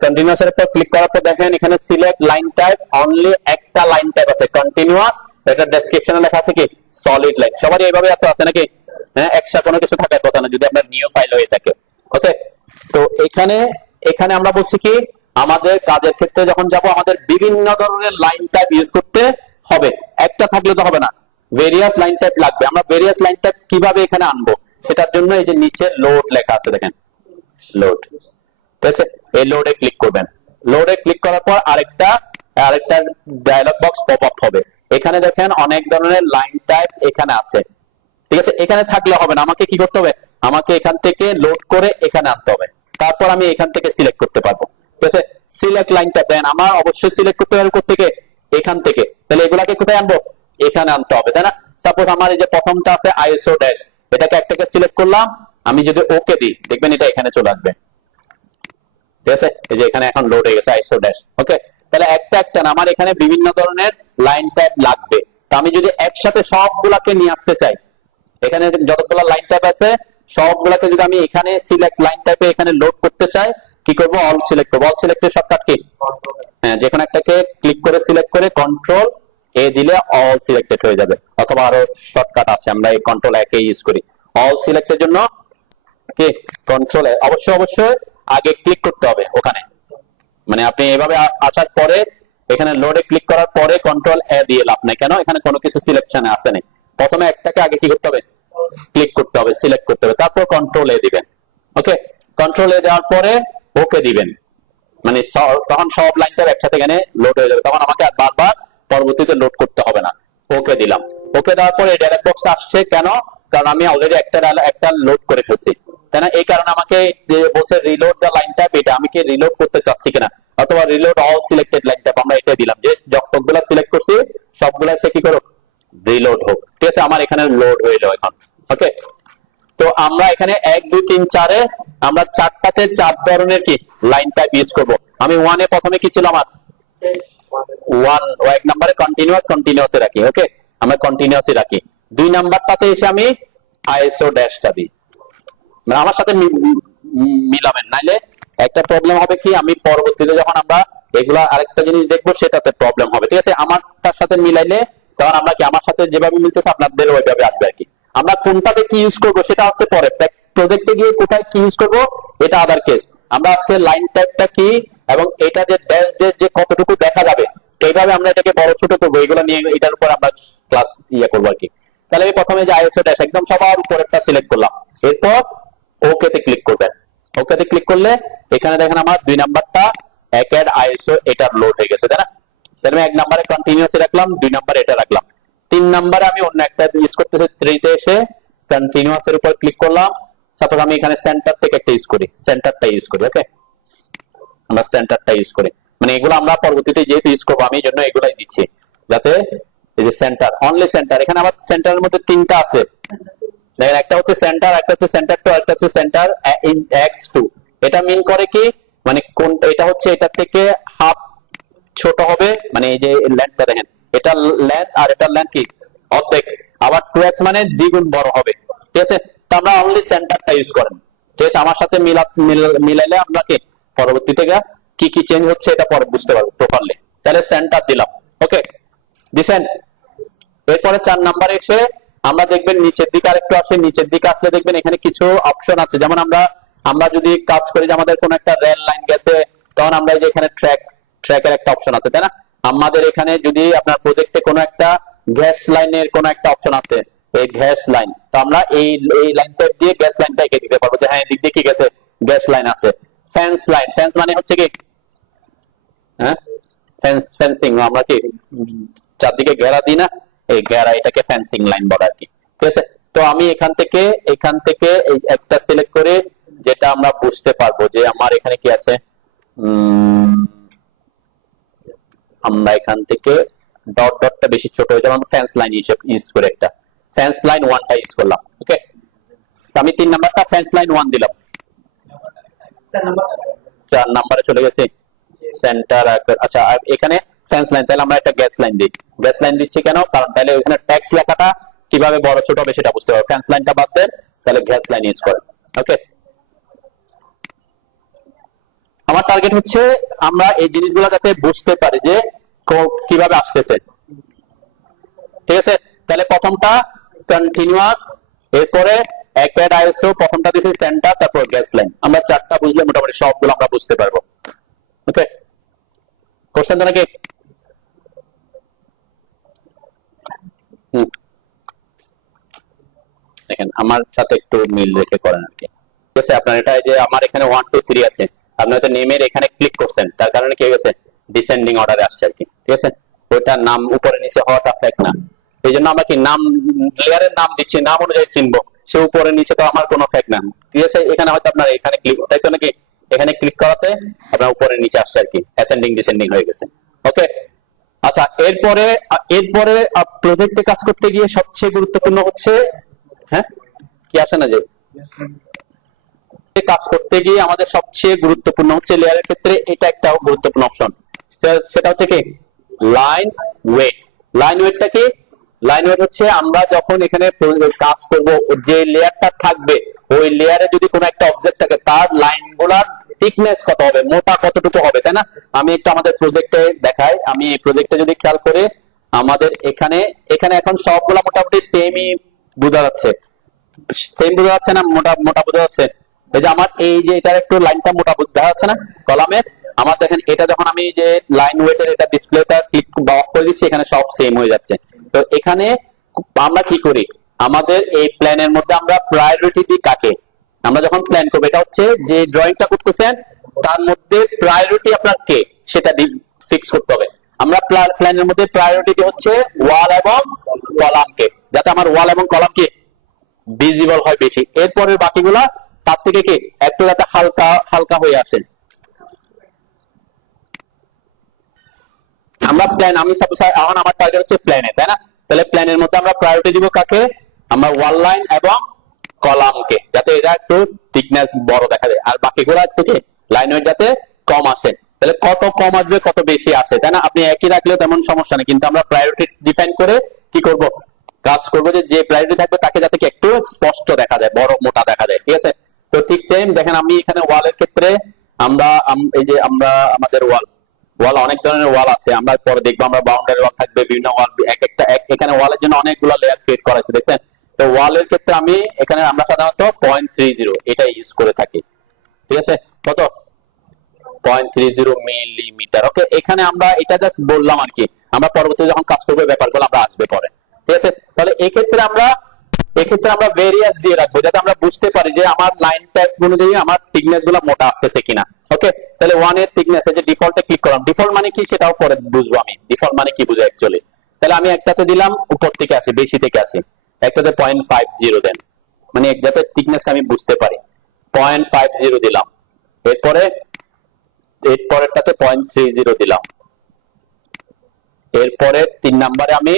কন্টিনিউয়াস এর উপর ক্লিক করার পর দেখেন এখানে সিলেক্ট লাইন টাইপ, অনলি একটা লাইন টাইপ আছে কন্টিনিউয়াস। এটা ডেসক্রিপশনে লেখা আছে কি সলিড লাইন। সবারই এইভাবে এত আছে নাকি? হ্যাঁ, এক্সট্রা কোনো কিছু থাকার কথা না যদি আপনার নিউ ফাইল হয়ে থাকে। ওকে, তো এখানে আমরা বলছি কি আমাদের কাজের ক্ষেত্রে যখন যাব আমাদের বিভিন্ন ধরনের লাইন টাইপ ইউজ করতে হবে, একটা থাকলে তো হবে না, ভেরিয়াস লাইন টাইপ লাগবে। আমরা ভেরিয়াস লাইন টাইপ কিভাবে এখানে আনবো সেটার জন্য এই যে নিচে লোড লেখা আছে দেখেন, লোড। ঠিক আছে, এই লোডে ক্লিক করবেন। লোডে ক্লিক করার পর আরেকটা ডায়লগ বক্স পপ আপ হবে। এখানে দেখেন অনেক ধরনের লাইন টাইপ এখানে আছে। ঠিক আছে, এখানে থাকলে হবে না, আমাকে কি করতে হবে, আমাকে এখান থেকে লোড করে এখানে আনতে হবে, তারপর আমি এখান থেকে সিলেক্ট করতে পারবো। ঠিক আছে, সিলেক্ট লাইনটা দেন, আমার অবশ্যই সিলেক্ট করতে হবে কোথা থেকে, এখান থেকে। তাহলে এগুলাকে কোথায় আনবো, এখানে আনতে হবে, তাই না? সাপোজ আমার এই যে প্রথমটা আছে আইএসও ড্যাশ, এটাকে একটাকে সিলেক্ট করলাম, আমি যদি ওকে দিই দেখবেন এটা এখানে চলে আসবে। ঠিক আছে, এই যে এখানে এখন লোড হয়ে গেছে আইএসও ড্যাশ। ওকে, তাহলে একটা না, আমার এখানে বিভিন্ন ধরনের লাইন টাইপ লাগবে। তো আমি যদি একসাথে সবগুলাকে নিয়ে আসতে চাই, এখানে যতগুলো লাইন টাইপ আছে সবগুলোকে যদি আমি এখানে সিলেক্ট লাইন টাইপে এখানে লোড করতে চাই, কি করব, অল সিলেক্ট করব। অল সিলেক্টের শর্টকাট কি, হ্যাঁ, যে কোনো একটাকে ক্লিক করে সিলেক্ট করে কন্ট্রোল এ দিলে অল সিলেক্টেড হয়ে যাবে। অথবা আরো শর্টকাট আছে, আমরা এই কন্ট্রোল এ কে ইউজ করি। অল সিলেক্টের জন্য কি কন্ট্রোল এ অবশ্যই আগে ক্লিক করতে হবে ওখানে, মানে আপনি এভাবে আসার পরে এখানে লোডে ক্লিক করার পরে কন্ট্রোল এ দিয়ে লাভ নাই। কেন, এখানে কোনো কিছু সিলেকশনে আসে নাই। প্রথমে একটাকে আগে কি করতে হবে, ক্লিক করতে হবে, সিলেক্ট করতে হবে, তারপর কন্ট্রোল এ দিবেন। ওকে, কন্ট্রোল এ দেওয়ার পরে ওকে দিবেন, মানে তখন সব লাইনটা একসাথে এখানে লোড হয়ে যাবে, তখন আমাকে আর বারবার পরবর্তীতে লোড করতে হবে না। ওকে দিলাম। ওকে দেওয়ার পরে ডায়লগ বক্স আসছে কেন, কারণ আমি অলরেডি একটা লোড করে ফেলছি, তাই না? এই কারণে আমাকে বলছে রিলোড দ্য লাইন টাইপ, এটা আমি কি রিলোড করতে চাচ্ছি কিনা, অথবা reload all selected line type, আমরা এটা দিলাম যে যতগুলো সিলেক্ট করছি সবগুলা সে কি করুক, রিলোড হোক। ঠিক আছে, আমার এখানে লোড হয়ে যাবে এখন। ওকে, তো আমরা এখানে 1 2 3 4 এ আমরা চারটাতে 4 ধরনের কি লাইন টাইপ ইউজ করব। আমি 1 এ প্রথমে কি ছিল আমার 1 নাম্বারে কন্টিনিউয়াস এ রাখি। ওকে, আমরা কন্টিনিউয়াস এ রাখি। 2 নাম্বারটাতে এসে আমি আইএসও ড্যাশটা দিই, মানে আমার সাথে মিলাবেন, নাইলে একটা প্রবলেম হবে কি, আমি পরবর্তীতে যখন আমরা এগুলা আরেকটা জিনিস দেখবো সেটাতে প্রবলেম হবে। ঠিক আছে, আমারটার সাথে মিলাইলে তখন আমরা কি আমার সাথে যেভাবে মিলতেছে আপনাদের ওইভাবে আসবে আর কি। আমরা কোনটাতে কি ইউজ করবো সেটা হচ্ছে পরে, প্রজেক্টে গিয়ে কোথায় কি ইউজ করবো এটা আদার কেস। আমরা আজকে লাইন টাইপটা কি এবং এটা যে ড্যাশ যে কতটুকু দেখা যাবে এইভাবে আমরা এটাকে বড় ছোট করবো, এগুলো নিয়ে এটার উপর আমরা ক্লাস করবো আর কি। তাহলে আমি প্রথমে যে আইএসও ড্যাশ একদম সবার উপরেরটা সিলেক্ট করলাম, এরপর ওকে তে ক্লিক করবেন। ওকে তে ক্লিক করলে এখানে দেখেন আমার 2 নাম্বারটা একের আইএসও এটা লোড হয়ে গেছে, তাই না? তাহলে আমি 1 নম্বরে কন্টিনিউয়াস রাখলাম, 2 নম্বরে এটা রাখলাম, 3 নম্বরে আমি অন্য একটা ইউজ করতেছি, 3 তে এসে কন্টিনিউয়াস এর উপর ক্লিক করলাম। সাপোজ আমি এখানে সেন্টার থেকে একটা ইউজ করি, সেন্টারটা ইউজ করি। ওকে, আমরা সেন্টারটা ইউজ করি, মানে এগুলো আমরা পরবর্তীতে যেহেতু ইউজ করবো আমি এই জন্য এগুলাই দিচ্ছি, যাতে এই যে সেন্টার, অনলি সেন্টার, এখানে আবার সেন্টারের মধ্যে 3টা আছে দেখেন, একটা হচ্ছে সেন্টার, একটা হচ্ছে সেন্টার টু, একটা হচ্ছে সেন্টার x2। এটা মিন করে কি, মানে কোন এটা হচ্ছে এটা থেকে হাফ ছোট হবে, মানে এই যে লেন্থটা দেখেন, এটা লেন্থ আর এটা লেন্থ কি অর্ধেক, আবার 2x মানে দ্বিগুণ বড় হবে, ঠিক আছে? তো আমরা অনলি সেন্টারটা ইউজ করেন, ঠিক আছে? আমার সাথে মিলাইলে আমরা কি পরবর্তীতে কি কি চেঞ্জ হচ্ছে এটা পরে বুঝতে পারবো প্রপারলি। তাহলে সেন্টার দিলাম, ওকে দিছেন। এরপরে 4 নাম্বারে এসে আমরা দেখবেন নিচের দিকে আরেকটু আসে, নিচের দিকে আসলে দেখবেন এখানে কিছু অপশন আছে, যেমন আমরা যদি কাজ করি যে আমাদের কোন একটা রেল লাইন গেছে, তখন আমরা এই যে এখানে ট্র্যাকের একটা অপশন আছে, তাই না? আমাদের এখানে যদি আপনার প্রজেক্টে কোনো একটা গ্যাস লাইনের কোনো একটা অপশন আছে, এই গ্যাস লাইন, তো আমরা এই লাইনটা দিয়ে গ্যাস লাইনটা এঁকে দিতে পারবো যে হ্যাঁ এদিক দিয়ে কি গেছে, গ্যাস লাইন আছে। ফেন্স লাইন, ফেন্স মানে হচ্ছে কি, হ্যাঁ ফেন্সিং, আমরা কি চারদিকে ঘেরা দিই না, এই ঘেরা এটাকে ফেন্সিং লাইন বলে আর কি, ঠিক আছে? তো আমি এখান থেকে এই একটা সিলেক্ট করে যেটা আমরা বুঝতে পারবো যে আমার এখানে কি আছে, আমরা এখান থেকে ডটটা বেশি ছোট হয়ে যাবে, আমরা ফেন্স লাইন হিসেবে ইউজ করে একটা ফেন্স লাইন 1টা ইউজ করলাম। ওকে, আমি 3 নাম্বারটা ফেন্স লাইন 1 দিলাম, 4 নাম্বারে চলে গেছে সেন্টার। আচ্ছা এখানে ফেন্স লাইন, তাহলে আমরা একটা গ্যাস লাইন দিই। গ্যাস লাইন দিচ্ছি কেন, কারণ তাহলে ওখানে ট্যাক্স লেখাটা কিভাবে বড় ছোট হবে সেটা বুঝতে পারবো। ফেন্স লাইনটা বাদ দেন, তাহলে গ্যাস লাইন ইউজ করেন। ওকে, আমার টার্গেট হচ্ছে আমরা এই জিনিসগুলো যাতে বুঝতে পারি যে কিভাবে আসতেছে, ঠিক আছে? তাহলে প্রথমটা কন্টিনিউয়াস, এরপরে একের আইএসও, প্রথমটা দিছি সেন্টার, তারপর গ্যাস লাইন। আমরা 4টা বুঝলে মোটামুটি সবগুলো আমরা বুঝতে পারবো। ওকে, কোশ্চেন তো নাকি? দেখেন আমার সাথে একটু মিল রেখে করেন আর কি, ঠিক আছে? আপনার এটা যে আমার এখানে 1 2 3 আছে, আপনি হয়তো নেমের এখানে ক্লিক করছেন, তার কারণে কি হয়েছে, ডিসেন্ডিং অর্ডারে আসছে আর কি, ঠিক আছে? ওইটার নাম উপরে নিচে হওয়াটা ফেক্ট না, এই জন্য আমরা কি নাম লেয়ারের নাম দিচ্ছি, নাম অনুযায়ী চিনবো, সে উপরে নিচে তো আমার কোনো ফেক্ট না, ঠিক আছে? এখানে হয়তো আপনার এখানে ক্লিক, তাই তো নাকি, এখানে ক্লিক করাতে আপনার উপরে নিচে আসছে আর কি, অ্যাসেন্ডিং ডিসেন্ডিং হয়ে গেছে। ওকে, আচ্ছা এরপরে প্রজেক্টে কাজ করতে গিয়ে সবচেয়ে গুরুত্বপূর্ণ হচ্ছে, হ্যাঁ কি আসে না, যে কাজ করতে গিয়ে আমাদের সবচেয়ে গুরুত্বপূর্ণ হচ্ছে লেয়ারের ক্ষেত্রে এটা একটা গুরুত্বপূর্ণ অপশন, সেটা হচ্ছে কি লাইন ওয়েট। লাইন ওয়েটটা কি, লাইন ওয়েট হচ্ছে আমরা যখন এখানে কাজ করব, যে লেয়ারটা থাকবে ওই লেয়ারে যদি কোনো একটা অবজেক্ট থাকে, তার লাইনগুলোর থিকনেস কত হবে, মোটা কতটুকু হবে, তাই না? আমি একটু আমাদের প্রজেক্টে দেখাই, আমি এই প্রজেক্টে যদি খেয়াল করে আমাদের এখানে এখন সবগুলো মোটামুটি সেমই বোঝা যাচ্ছে, সেম বোঝা যাচ্ছে না, মোটা মোটা বোঝা যাচ্ছে। এই যে আমার এই যে এটার একটু লাইনটা মোটা বোঝা যাচ্ছে না কলামের, আমার দেখেন এটা যখন আমি যে লাইন ওয়েটের এটা ডিসপ্লেটা ক্লিক বা অফ করে দিচ্ছি, এখানে সব সেম হয়ে যাচ্ছে। তো এখানে আমরা কি করি, আমাদের এই প্ল্যানের মধ্যে আমরা প্রায়োরিটি দিই কাকে, আমরা যখন প্ল্যান করবো, এটা হচ্ছে যে ড্রয়িংটা করতেছেন তার মধ্যে প্রায়োরিটি আপনার কে সেটা ফিক্স করতে হবে। আমরা প্ল্যানের মধ্যে প্রায়োরিটি হচ্ছে ওয়াল এবং কলামকে, যাতে আমার ওয়াল এবং কলাম কি ভিজিবল হয় বেশি, এরপরে বাকিগুলা তার থেকে কি একটু যাতে হালকা হালকা হয়ে আসে। আমরা প্ল্যান, আমি সাপোজ এখন আমার টার্গেট হচ্ছে প্ল্যানে, তাই না? তাহলে প্ল্যানের মধ্যে আমরা প্রায়োরিটি দিব কাকে, আমরা ওয়াল লাইন এবং কলামকে, যাতে এটা একটু থিকনেস বড় দেখা যায়, আর বাকিগুলো থেকে লাইন ওয়েট যাতে কম আসে। তাহলে কত কম আসবে কত বেশি আসে, তাই না? আপনি একই রাখলে তেমন সমস্যা নেই, কিন্তু আমরা প্রায়োরিটি ডিফাইন করে কি করব, কাজ করবো যে প্রায়োরিটি থাকবে তাকে যাতে কি একটু স্পষ্ট দেখা যায়, বড় মোটা দেখা যায়, ঠিক আছে? তো ঠিক সেম দেখেন আমি এখানে ওয়ালের ক্ষেত্রে আমরা এই যে আমরা আমাদের ওয়াল অনেক ধরনের ওয়াল আছে, আমরা পরে দেখবো, আমরা বাউন্ডারি ওয়াল থাকবে, বিভিন্ন ওয়াল, এখানে ওয়ালের জন্য অনেকগুলো লেয়ার ক্রিয়েট করা আছে, দেখছেন? তো ওয়ালের ক্ষেত্রে আমি এখানে আমরা সাধারণত 0.30 এটা ইউজ করে থাকি, ঠিক আছে? কত 0.30 মিলিমিটার। ওকে, এখানে আমরা এটা জাস্ট বললাম আর কি, আমরা পরবর্তীতে যখন কাজ করবো ব্যাপারগুলো আমরা আসবে পরে, ঠিক আছে। তাহলে এক্ষেত্রে আমরা ভেরিয়াস দিয়ে রাখবো যাতে আমরা বুঝতে পারি যে আমার লাইন টাইপ অনুযায়ী আমার থিকনেস গুলো মোটা আসতেছে কিনা। ওকে, তাহলে 1 এর থিকনেস এই যে ডিফল্টে ক্লিক করলাম, ডিফল্ট মানে কি সেটাও পরে বুঝবো আমি, ডিফল্ট মানে কি বুঝে অ্যাকচুয়ালি। তাহলে আমি একটাতে দিলাম উপর থেকে আসি, বেশি থেকে আসি, একটাতে 0.50 দেন, মানে যাতে থিকনেস আমি বুঝতে পারি। 0.50 দিলাম, এরপরেরটাতে 0.30 দিলাম, এরপরে 3 নম্বরে আমি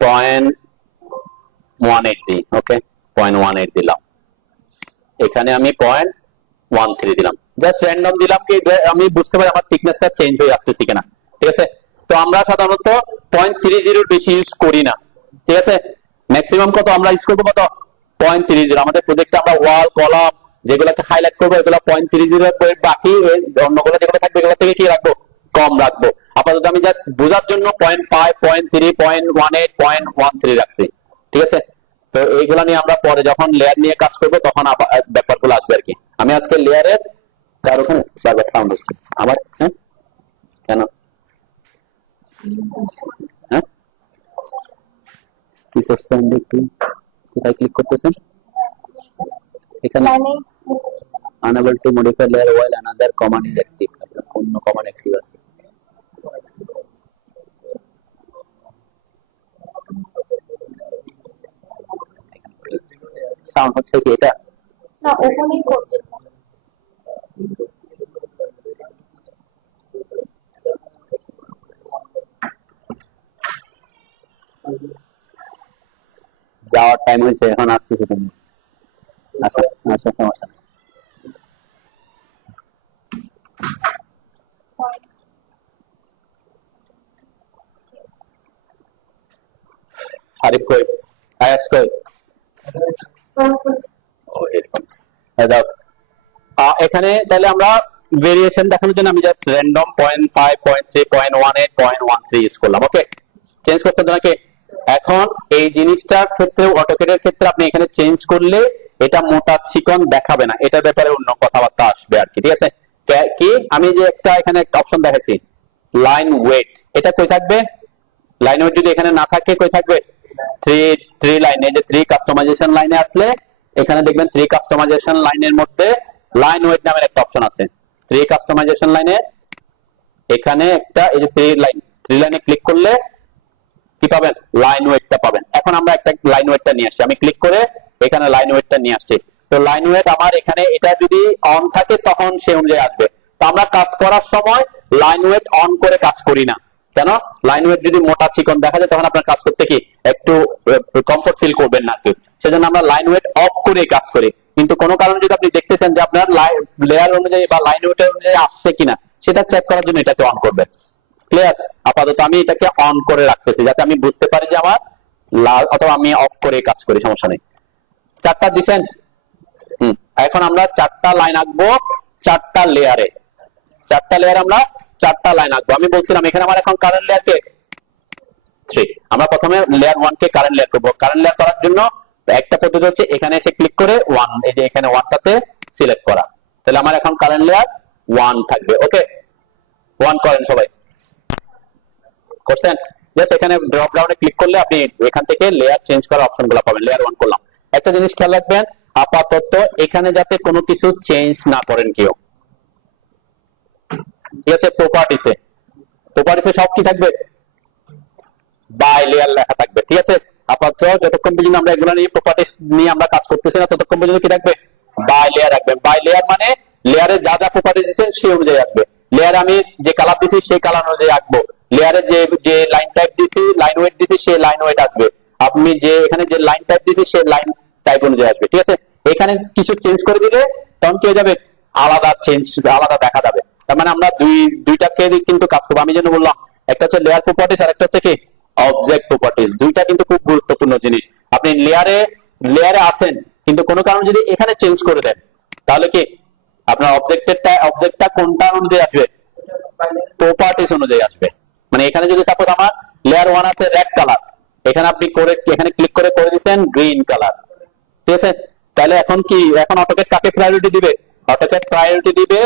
0.18 দিই। ওকে, 0.18 দিলাম, এখানে আমি 0.13 দিলাম, জাস্ট র্যান্ডম দিলাম কি আমি বুঝতে পারি আমার থিকনেসটা চেঞ্জ হয়ে আসতেছে কিনা। ঠিক আছে, তো আমরা সাধারণত 0.30 বেশি ইউজ করি না। ঠিক আছে, ম্যাক্সিমাম কত আমরা ইউজ করবো, কত 0.30। আমাদের প্রজেক্টে আমরা ওয়াল কলাম যেগুলোকে হাইলাইট করবো এগুলো 0.30, বাকি অন্যগুলো যেগুলো থাকবে এগুলো থেকে কি রাখবো, কম রাখবো। আপাতত আমি জাস্ট বোঝার জন্য 0.5, 0.3, 0.18, 0.13 রাখছি। ঠিক আছে, তো এইগুলো নিয়ে আমরা পরে যখন লেয়ার নিয়ে কাজ করবো তখন ব্যাপারগুলো আসবে আর কি। আমি আজকে লেয়ারের তার ওখানে সাউন্ড হচ্ছে আমার, হ্যাঁ কেন, হ্যাঁ কি করছেন দেখি, কোথায় ক্লিক করতেছেন, এখানে unable to modify layer while another command is active, অন্য কমান্ড অ্যাক্টিভ আছে। সাউন্ড হচ্ছে কি এটা না, ওখানেই করছে। যাওয়ার টাইম হয়েছে, এখন আসতেছে, তুমি আসো আসো, সমস্যা নেই। আরিফ কই, আয়াস কই, এখানে তাহলে আমরা ভেরিয়েশন দেখানোর জন্য আমি জাস্ট র্যান্ডম 0.5, 0.3, 0.18, 0.13 ইউজ করলাম। ওকে, চেঞ্জ করতে নাকি। এখন এই জিনিসটার ক্ষেত্রে অটোক্যাডের ক্ষেত্রে আপনি এখানে চেঞ্জ করলে এটা মোটা চিকন দেখাবে না, এটার ব্যাপারে অন্য কথাবার্তা আসবে আর কি। ঠিক আছে, কি আমি যে এখানে একটা অপশন দেখাচ্ছি লাইন ওয়েট, এটা কই থাকবে, লাইন ওয়েট যদি এখানে না থাকে কই থাকবে, থ্রি লাইনে, যে 3 কাস্টমাইজেশন লাইনে আসলে এখানে দেখবেন 3 কাস্টমাইজেশন লাইনের মধ্যে লাইন ওয়েট নামের একটা অপশন আছে। 3 কাস্টমাইজেশন লাইনে এখানে একটা এই যে 3 লাইনে ক্লিক করলে কি পাবেন, লাইন ওয়েটটা পাবেন। এখন আমরা একটা লাইন ওয়েটটা নিয়ে আসছি, আমি ক্লিক করে এখানে লাইন ওয়েটটা নিয়ে আসছি। তো লাইন ওয়েট আমার এখানে এটা যদি অন থাকে তখন সে অনুযায়ী আসবে। তো আমরা কাজ করার সময় লাইন ওয়েট অন করে কাজ করি না, কেন, লাইন ওয়েট যদি মোটা চিকন দেখা যায় তখন আপনার কাজ করতে কি একটু কমফোর্ট ফিল করবেন না কেউ, সেজন্য আমরা লাইন ওয়েট অফ করে কাজ করি। কিন্তু কোনো কারণে যদি আপনি দেখতে চান যে আপনার লেয়ার অনুযায়ী বা লাইন ওয়েট অনুযায়ী আসছে কিনা সেটা চেক করার জন্য এটাকে অন করবেন। ক্লিয়ার, আপাতত আমি এটাকে অন করে রাখতেছি যাতে আমি বুঝতে পারি যে আমার লাল, অথবা আমি অফ করে কাজ করি, সমস্যা নেই। 4টা দিছেন, এখন আমরা 4টা লাইন আঁকবো 4টা লেয়ারে, 4টা লেয়ার আমরা 4টা লাইন আঁকবো। আমি বলছিলাম এখানে আমার এখন কারেন্ট লেয়ার কে 3, আমরা প্রথমে লেয়ার 1 কে কারেন্ট লেয়ার করব। কারেন্ট লেয়ার করার জন্য একটা পদ্ধতি হচ্ছে এখানে এসে ক্লিক করে 1, এই যে এখানে 1টাতে সিলেক্ট করা, তাহলে আমার এখন কারেন্ট লেয়ার 1 থাকবে। ওকে, 1 করেন সবাই, করছেন, জাস্ট এখানে ড্রপ ডাউনে ক্লিক করলে আপনি এখান থেকে লেয়ার চেঞ্জ করার অপশনগুলো পাবেন। লেয়ার 1 করলাম। একটা জিনিস খেয়াল রাখবেন, আপাতত এখানে যাতে কোনো কিছু চেঞ্জ না করেন কেউ। ঠিক আছে, প্রপার্টিসে সব কি থাকবে, বাই লেয়ার লেখা থাকবে। ঠিক আছে, আপাতত যতক্ষণ পর্যন্ত আমরা এগুলো নিয়ে প্রপার্টিস নিয়ে আমরা কাজ করতেছি না ততক্ষণ পর্যন্ত কি থাকবে, বাই লেয়ার রাখবেন। বাই লেয়ার মানে লেয়ারে যা যা প্রপার্টিস দিয়েছেন সেই অনুযায়ী আসবে। লেয়ার আমি যে কালার দিছি সেই কালার অনুযায়ী আঁকবো, লেয়ারে যে লাইন টাইপ দিছি, লাইন ওয়েট দিছি, সেই লাইন ওয়েট আসবে। আপনি যে এখানে যে লাইন টাইপ দিছি সেই লাইন টাইপ অনুযায়ী আসবে। ঠিক আছে, এখানে কিছু চেঞ্জ করে দিলে তখন কি হয়ে যাবে, আলাদা দেখা যাবে। তার মানে আমরা দুইটাকে কিন্তু কাজ করবো। আমি যেন বললাম একটা হচ্ছে লেয়ার প্রপার্টিস আর একটা হচ্ছে কি অবজেক্ট প্রপার্টিস, দুইটা কিন্তু খুব গুরুত্বপূর্ণ জিনিস। আপনি লেয়ারে আছেন কিন্তু কোনো কারণে যদি এখানে চেঞ্জ করে দেন তাহলে কি আপনার অবজেক্টটা কোনটা অনুযায়ী আসবে, প্রপার্টিস অনুযায়ী আসবে। মানে এখানে যদি সাপোজ আমার লেয়ার 1 আছে রেড কালার, এখানে আপনি এখানে ক্লিক করে দিয়েছেন গ্রিন কালার। ঠিক আছে, তাহলে এখন অটোক্যাড কাকে প্রায়োরিটি দিবে, অটোক্যাড প্রায়োরিটি দিবে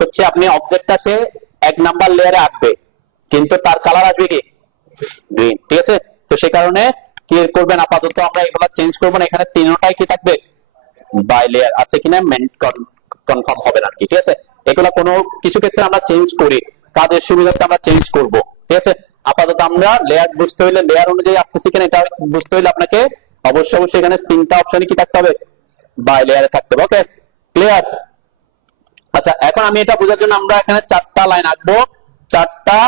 হচ্ছে আপনি অবজেক্টটা সে 1 নাম্বার লেয়ারে আঁকবে কিন্তু তার কালার আসবে কি গ্রিন। ঠিক আছে, তো সেই কারণে কি করবেন, আপাতত আমরা এগুলো চেঞ্জ করবো না, এখানে তিনটাই কি থাকবে বাই লেয়ার আছে কিনা কনফার্ম হবে না, ঠিক আছে। এগুলা কোনো কিছু ক্ষেত্রে আমরা চেঞ্জ করি, কাজের সুবিধার্থে আমরা চেঞ্জ করব, ঠিক আছে। আপাতত আমরা লেয়ার বুঝতে হইলে লেয়ার অনুযায়ী আসতেছি কিনা এটা বুঝতে হইলে আপনাকে অবশ্যই অবশ্যই এখানে তিনটা অপশনই কি থাকতে হবে, বাই লেয়ারে থাকতে হবে। ওকে, ক্লিয়ার। আচ্ছা, এখন আমি এটা বোঝার জন্য আমরা এখানে চারটা লাইন আঁকবো, চারটা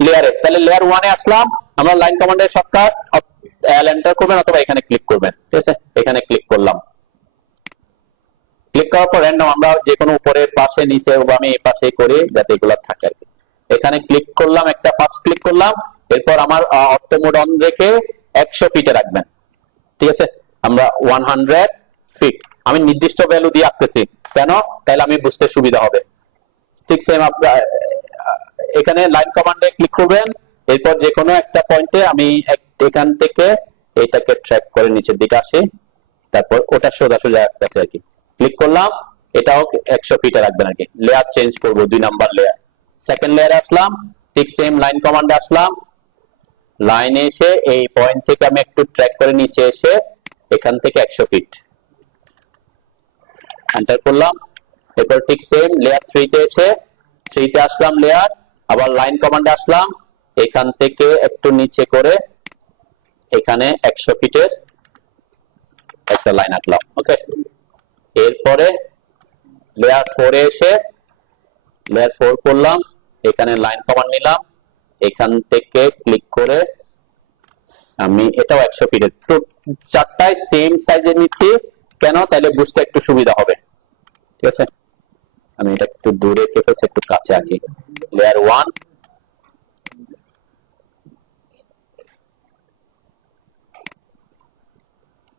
লেয়ারে। তাহলে লেয়ার 1 এ আসলাম, আমরা লাইন কমান্ডের শর্টকাট এল এন্টার করবেন অথবা এখানে ক্লিক করবেন, ঠিক আছে। এখানে ক্লিক করলাম, ক্লিক করার পর র্যান্ডম আমরা যে কোনো উপরের পাশে নিচে বামে এই পাশে করি যাতে এগুলো থাকে আর কি। এখানে ক্লিক করলাম, একটা ফার্স্ট ক্লিক করলাম, এরপর আমার অটো মোড অন রেখে 100 ফিটে রাখবেন, ঠিক আছে। আমরা 100 ফিট আমি নির্দিষ্ট ভ্যালু দিয়ে আঁকতেছি, কেন, তাহলে আমি বুঝতে সুবিধা হবে। ঠিক সেম এখানে লাইন কমান্ডে ক্লিক করবেন, এরপর যে কোনো একটা পয়েন্টে আমি এখান থেকে এটাকে ট্র্যাক করে নিচের দিকে আসি, তারপর ওটা সোজা সোজা আছে আর কি। ক্লিক করলাম, এটাও 100 ফিটে রাখবেন আর কি। লেয়ার চেঞ্জ করব, 2 নাম্বার লেয়ার, সেকেন্ড লেয়ারে আসলাম, ঠিক সেম লাইন কমান্ডে আসলাম, লাইনে এসে এই পয়েন্ট থেকে আমি একটু ট্র্যাক করে নিচে এসে এখান থেকে 100 ফিট এন্টার করলাম। এরপর ঠিক সেম লেয়ার 3 তে এসে 3 তে আসলাম লেয়ার, আবার লাইন কমান্ডে আসলাম, এখান থেকে একটু নিচে করে এখানে 100 ফিটের একটা লাইন আঁকলাম। ওকে, এরপরে লেয়ার 4 এ এসে লেয়ার 4 করলাম, এখানে লাইন কমান্ড নিলাম, এখান থেকে ক্লিক করে আমি এটাও 100 ফিটের, তো চারটায় সেম সাইজে নিচ্ছি, কেন, তাহলে বুঝতে একটু সুবিধা হবে, ঠিক আছে। আমি এটা একটু দূরে রেখে ফেলছি, একটু কাছে আঁকি। লেয়ার 1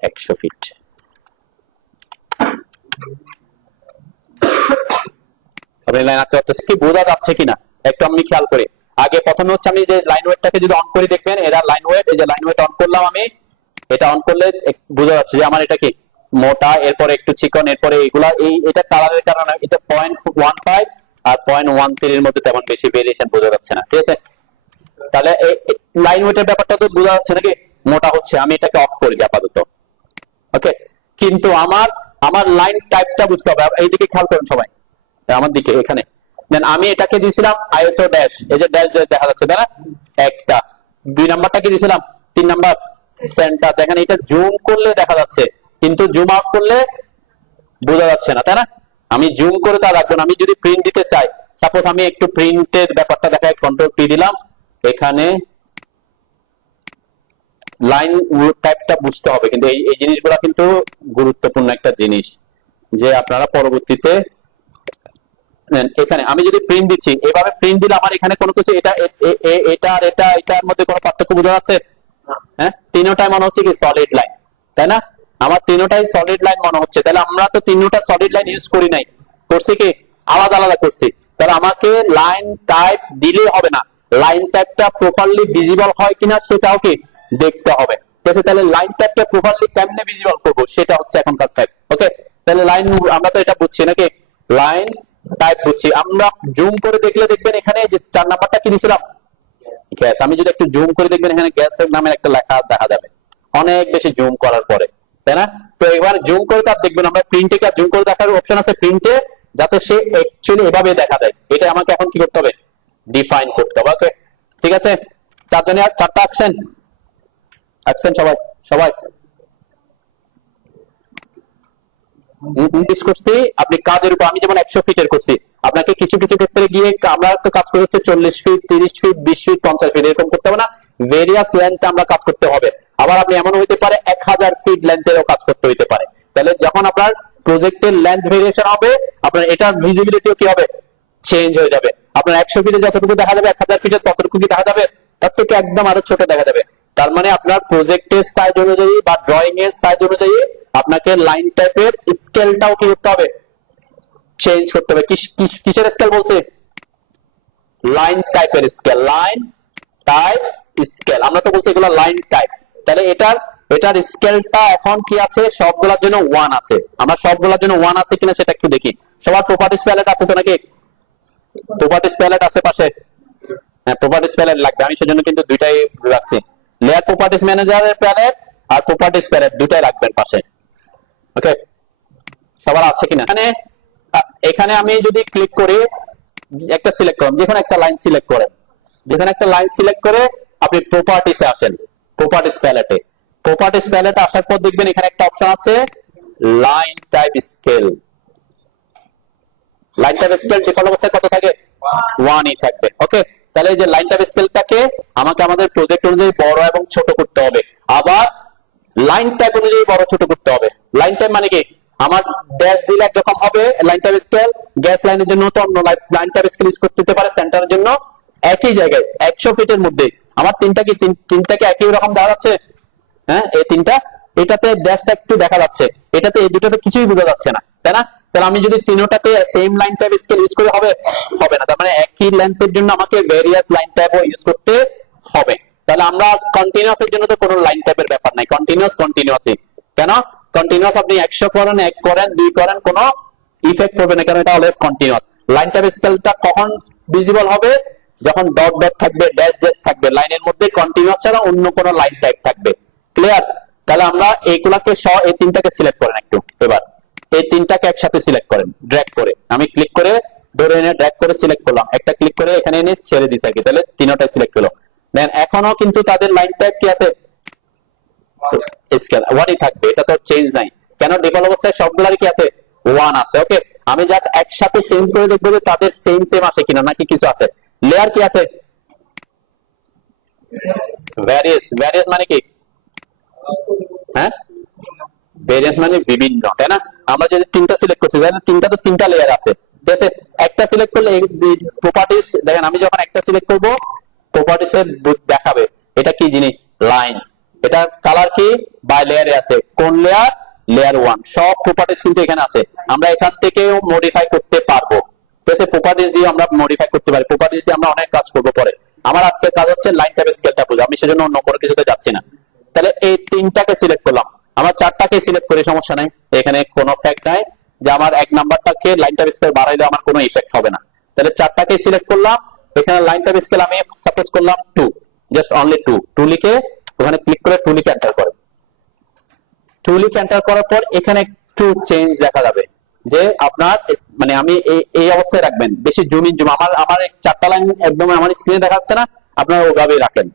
100 ফিট, আপনি লাইন আঁকতে পারতেছেন কি, বোঝা যাচ্ছে কিনা একটু আমি খেয়াল করি। আগে প্রথমে হচ্ছে আমি যে লাইন ওয়েটটাকে যদি অন করি, দেখবেন এরা লাইন ওয়েট, এই যে লাইন ওয়েট অন করলাম আমি, এটা অন করলে বোঝা যাচ্ছে যে আমার এটা কি মোটা, এরপরে একটু চিকন, এরপরে এগুলা এটা কালারের কারণে এটা 0.15 আর 0.13 এর মধ্যে তেমন বেশি ভেরিয়েশন বোঝা যাচ্ছে না, ঠিক আছে। তাহলে লাইন ওয়েটের ব্যাপারটা তো বোঝা যাচ্ছে নাকি, মোটা হচ্ছে, আমি এটাকে অফ করি আপাতত। ওকে, কিন্তু আমার আমার লাইন টাইপটা বুঝতে হবে, এইদিকে খেয়াল করুন সবাই আমার দিকে, এখানে দেন আমি এটাকে দিয়েছিলাম আইএসও ড্যাশ, এই যে ড্যাশ দেখা যাচ্ছে তাই না, একটা। 2 নাম্বারটা কি দিয়েছিলাম, 3 নাম্বার সেন্টার, দেখেন এটা জুম করলে দেখা যাচ্ছে, কিন্তু জুম আউট করলে বোঝা যাচ্ছে না, তাই না। আমি জুম করে তা রাখবো না, আমি যদি প্রিন্ট দিতে চাই, সাপোজ আমি একটু প্রিন্টের ব্যাপারটা দেখাই, কন্ট্রোল পি দিলাম, এখানে লাইন টাইপটা বুঝতে হবে, কিন্তু এই জিনিসগুলো কিন্তু গুরুত্বপূর্ণ একটা জিনিস, যে আপনারা পরবর্তীতে এখানে আমি যদি প্রিন্ট দিচ্ছি, এভাবে প্রিন্ট দিলে আমার এখানে কোনো কিছু এটা এটা আর এটা এটার মধ্যে কোনো পার্থক্য বোঝা যাচ্ছে, হ্যাঁ, তিনটাই মনে হচ্ছে কি সলিড লাইন, তাই না। আমার তিনটাই সলিড লাইন মনে হচ্ছে, তাহলে আমরা তো তিনটা সলিড লাইন ইউজ করি নাই, করছি কি আলাদা আলাদা করছি। তাহলে আমাকে লাইন টাইপ দিলে হবে না, লাইন টাইপটা প্রপারলি ভিজিবল হয় কিনা সেটাও কি দেখতে হবে, ঠিক আছে। তাহলে লাইন টাইপটা প্রপারলি কেমনে ভিজিবল করবো সেটা হচ্ছে এখনকার ফ্যাক্ট। ওকে, তাহলে লাইন আমরা তো এটা বুঝছি নাকি, লাইন টাইপ বুঝছি। আমরা জুম করে দেখলে দেখবেন এখানে যে 4 নাম্বারটা কি দিয়েছিলাম, গ্যাস। আমি যদি একটু জুম করে দেখবেন এখানে গ্যাস নামের একটা লেখা দেখা যাবে অনেক বেশি জুম করার পরে, তাই না। তো এবার জুম করে তার দেখবেন আমরা প্রিন্টে কি জুম করে দেখার অপশন আছে প্রিন্টে, যাতে সে অ্যাকচুয়ালি এভাবে দেখা দেয়, এটা আমাকে এখন কি করতে হবে, ডিফাইন করতে হবে। ওকে, ঠিক আছে। চারজনে আর 4টা অ্যাকশন সবাই সবাই ইংলিশ করছি, আপনি কাজের উপর, আমি যেমন 100 ফিটের করছি, আপনাকে কিছু কিছু ক্ষেত্রে গিয়ে আমরা তো কাজ করতে 40 ফিট 30 ফিট 20 ফিট 50 ফিট এরকম করতে হবে না, ভেরিয়াস লেন্থে আমরা কাজ করতে হবে। আবার আপনি এমন হইতে পারে 1000 ফিট লেন্থেরও কাজ করতে হইতে পারে। তাহলে যখন আপনার প্রজেক্টের লেন্থ ভেরিয়েশন হবে, আপনার এটা ভিজিবিলিটিও কি হবে, চেঞ্জ হয়ে যাবে। আপনার 100 ফিটে যতটুকু দেখা যাবে 1000 ফিটে ততটুকু কি দেখা যাবে, তার থেকে একদম আরো ছোট দেখা যাবে। তার মানে আপনার প্রজেক্টের সাইজ অনুযায়ী বা ড্রয়িং এর সাইজ অনুযায়ী আপনাকে লাইন টাইপের স্কেলটাও কি করতে হবে, চেঞ্জ করতে হবে। কিসের স্কেল বলছে, লাইন টাইপের স্কেল, লাইন টাইপ স্কেল, আমরা তো বলছি এগুলো লাইন টাইপ। তাহলে এটার স্কেলটা এখন কি আছে, সবগুলোর জন্য 1 আছে। আমরা সবগুলোর জন্য 1 আছে কিনা সেটা একটু দেখি। সবার প্রপার্টিজ প্যালেট আছে তো নাকি, প্রপার্টিজ প্যালেট আছে পাশে, হ্যাঁ প্রপার্টিজ প্যালেট লাগবে, আমি সেজন্য কিন্তু দুইটাই রাখছি। লেয়ার প্রপার্টিজ ম্যানেজারের প্যালেট আর প্রপার্টিজ প্যালেট দুটাই রাখবেন পাশে। ওকে, সবার আছে কিনা? এখানে আমি যদি ক্লিক করি, একটা সিলেক্ট করুন, যেখানে একটা লাইন সিলেক্ট করেন, যেখানে একটা লাইন সিলেক্ট করে আপনি প্রপার্টিসে আসেন, প্রপার্টিস প্যালেটে। প্রপার্টিস প্যালেটে আসার পর দেখবেন এখানে একটা অপশন আছে line type scale. Line type scale যে কোনো অবস্থায় কত থাকে? 1ই থাকবে। ওকে, তাহলে এই যে লাইন টাইপ স্কেলটাকে আমাকে আমাদের প্রজেক্ট অনুযায়ী বড় এবং ছোট করতে হবে, আবার লাইন টাইপ অনুযায়ী বড় ছোট করতে হবে। লাইন টাইপ মানে কি? আমার ড্যাশ দিলে একরকম হবে লাইন টাইপ স্কেল, গ্যাস লাইনের জন্য তো অন্য লাইন টাইপ স্কেল ইউজ করতে দিতে পারে, সেন্টারের জন্য একই জায়গায় 100 ফিটের মধ্যে আমার তিনটাকে একই রকম দেখা যাচ্ছে। হ্যাঁ, এই তিনটা, এটাতে ড্যাশটা একটু দেখা যাচ্ছে, এটাতে এই দুটোতে কিছুই বোঝা যাচ্ছে না, তাই না? তাহলে আমি যদি তিনটাতে same line type scale use করে হবে না, তার মানে একই লেন্থের জন্য আমাকে ভেরিয়াস লাইন টাইপও ইউজ করতে হবে। তাহলে আমরা কন্টিনিউয়াস এর জন্য তো কোনো লাইন টাইপের ব্যাপার নাই, কন্টিনিউয়াসই। কেন কন্টিনিউয়াস? আপনি 100 করেন, 1 করেন, 2 করেন, কোনো ইফেক্ট করবে না, কারণ এটা অলওয়েজ কন্টিনিউয়াস। লাইন টাইপ স্কেলটা কখন ভিজিবল হবে? যখন ডট ডট থাকবে, ড্যাশ ড্যাশ থাকবে, লাইনের মধ্যে কন্টিনিউয়াস ছাড়া অন্য কোনো লাইন টাইপ থাকবে। ক্লিয়ার? তাহলে আমরা এইগুলাকে এই তিনটাকে সিলেক্ট করেন একটু। এবার এই তিনটাকে একসাথে সিলেক্ট করেন, ড্র্যাগ করে। আমি ক্লিক করে ধরে এনে ড্র্যাগ করে সিলেক্ট করলাম, একটা ক্লিক করে এখানে এনে ছেড়ে দিছি আর কি, তাহলে তিনটাই সিলেক্ট হলো। দেন এখনো কিন্তু তাদের লাইন টাইপ কি আছে? স্কেল 1ই থাকবে, এটা তো চেঞ্জ নাই। কেন? ডিফল্ট অবস্থায় সবগুলারই কি আছে? 1 আছে। ওকে, আমি জাস্ট একসাথে চেঞ্জ করে দেখবো যে তাদের সেম আছে কিনা, নাকি কিছু আছে। লেয়ার কি আছে? ভ্যারিয়াস। ভ্যারিয়াস মানে কি? হ্যাঁ, ভেরিয়েন্স মানে বিভিন্ন, তাই না? আমরা যদি তিনটা সিলেক্ট করছি, তিনটা তো তিনটা লেয়ার আছে, ঠিক আছে? একটা সিলেক্ট করলে প্রপার্টিস, দেখেন আমি যখন একটা সিলেক্ট করব প্রপার্টিস এর দেখাবে এটা কি জিনিস, লাইন। এটা কালার কি, বাই লেয়ারে আছে। কোন লেয়ার? লেয়ার 1। সব প্রপার্টিস কিন্তু এখানে আছে, আমরা এখান থেকেও মডিফাই করতে পারবো, ঠিক আছে? প্রপার্টিস দিয়ে আমরা মডিফাই করতে পারি, প্রপার্টিস দিয়ে আমরা অনেক কাজ করব পরে। আমার আজকের কাজ হচ্ছে লাইন টাইপ স্কেলটা বোঝা, আমি সেজন্য অন্য কোনো কিছুতে যাচ্ছি না। তাহলে এই তিনটাকে সিলেক্ট করলাম, আমার চারটাকে সিলেক্ট করি, সমস্যা নাই, এখানে কোনো ফ্যাক্ট নাই যে আমার এক নাম্বারটাকে লাইন টাইপ স্কেল বাড়াইলে আমার কোনো ইফেক্ট হবে না। তাহলে চারটাকে সিলেক্ট করলাম, এখানে লাইন টাইপ স্কেল আমি সাপোজ করলাম 2, জাস্ট অনলি 2 লিখে ওখানে ক্লিক করে 2 লিখে এন্টার করেন। 2 লিখে এন্টার করার পর এখানে একটু চেঞ্জ দেখা যাবে যে আপনার, মানে আমি এই অবস্থায় রাখবেন, বেশি জুম ইন জুম, আমার চারটা লাইন একদম আমার স্ক্রিনে দেখাচ্ছে না, আপনারা ওভাবেই রাখেন,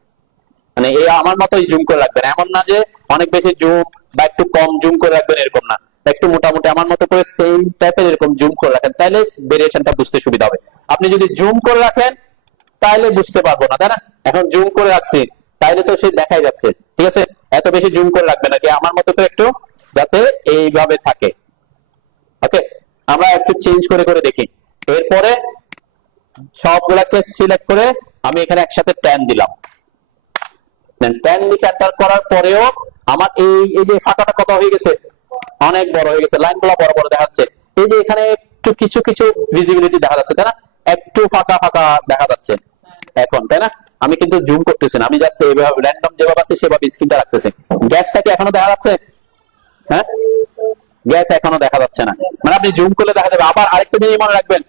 মানে এই আমার মতোই জুম করে রাখবেন। এমন না যে অনেক বেশি জুম বা একটু কম জুম করে রাখবেন, এরকম না, একটু মোটামুটি আমার মতো করে সেম টাইপের এরকম জুম করে রাখেন, তাহলে ভেরিয়েশনটা বুঝতে সুবিধা হবে। আপনি যদি জুম করে রাখেন তাহলে বুঝতে পারবো না, তাই না? এখন জুম করে রাখছি তাইলে তো সে দেখাই যাচ্ছে, ঠিক আছে? এত বেশি জুম করে রাখবেন নাকি, আমার মতো করে একটু যাতে এইভাবে থাকে। ওকে, আমরা একটু চেঞ্জ করে করে দেখি। এরপরে সবগুলাকে সিলেক্ট করে আমি এখানে একসাথে 10 দিলাম। 10 লিখে এন্টার করার পরেও আমার এই যে ফাঁকাটা কত হয়ে গেছে, অনেক বড় হয়ে গেছে, লাইনগুলো বড় বড় দেখাচ্ছে। এই যে এখানে একটু কিছু কিছু ভিজিবিলিটি দেখা যাচ্ছে, তাই না? একটু ফাঁকা ফাঁকা দেখা যাচ্ছে এখন, তাই না? আমি কিন্তু জুম করতেছি না, আমি জাস্ট এইভাবে র্যান্ডম যেভাবে আছে সেভাবে স্ক্রিনটা রাখতেছি। গ্যাসটা কি এখনো দেখা যাচ্ছে? হ্যাঁ, গ্যাস এখনো দেখা যাচ্ছে না, মানে আপনি জুম করলে দেখা যাবে। আবার আরেকটা জিনিস মনে রাখবেন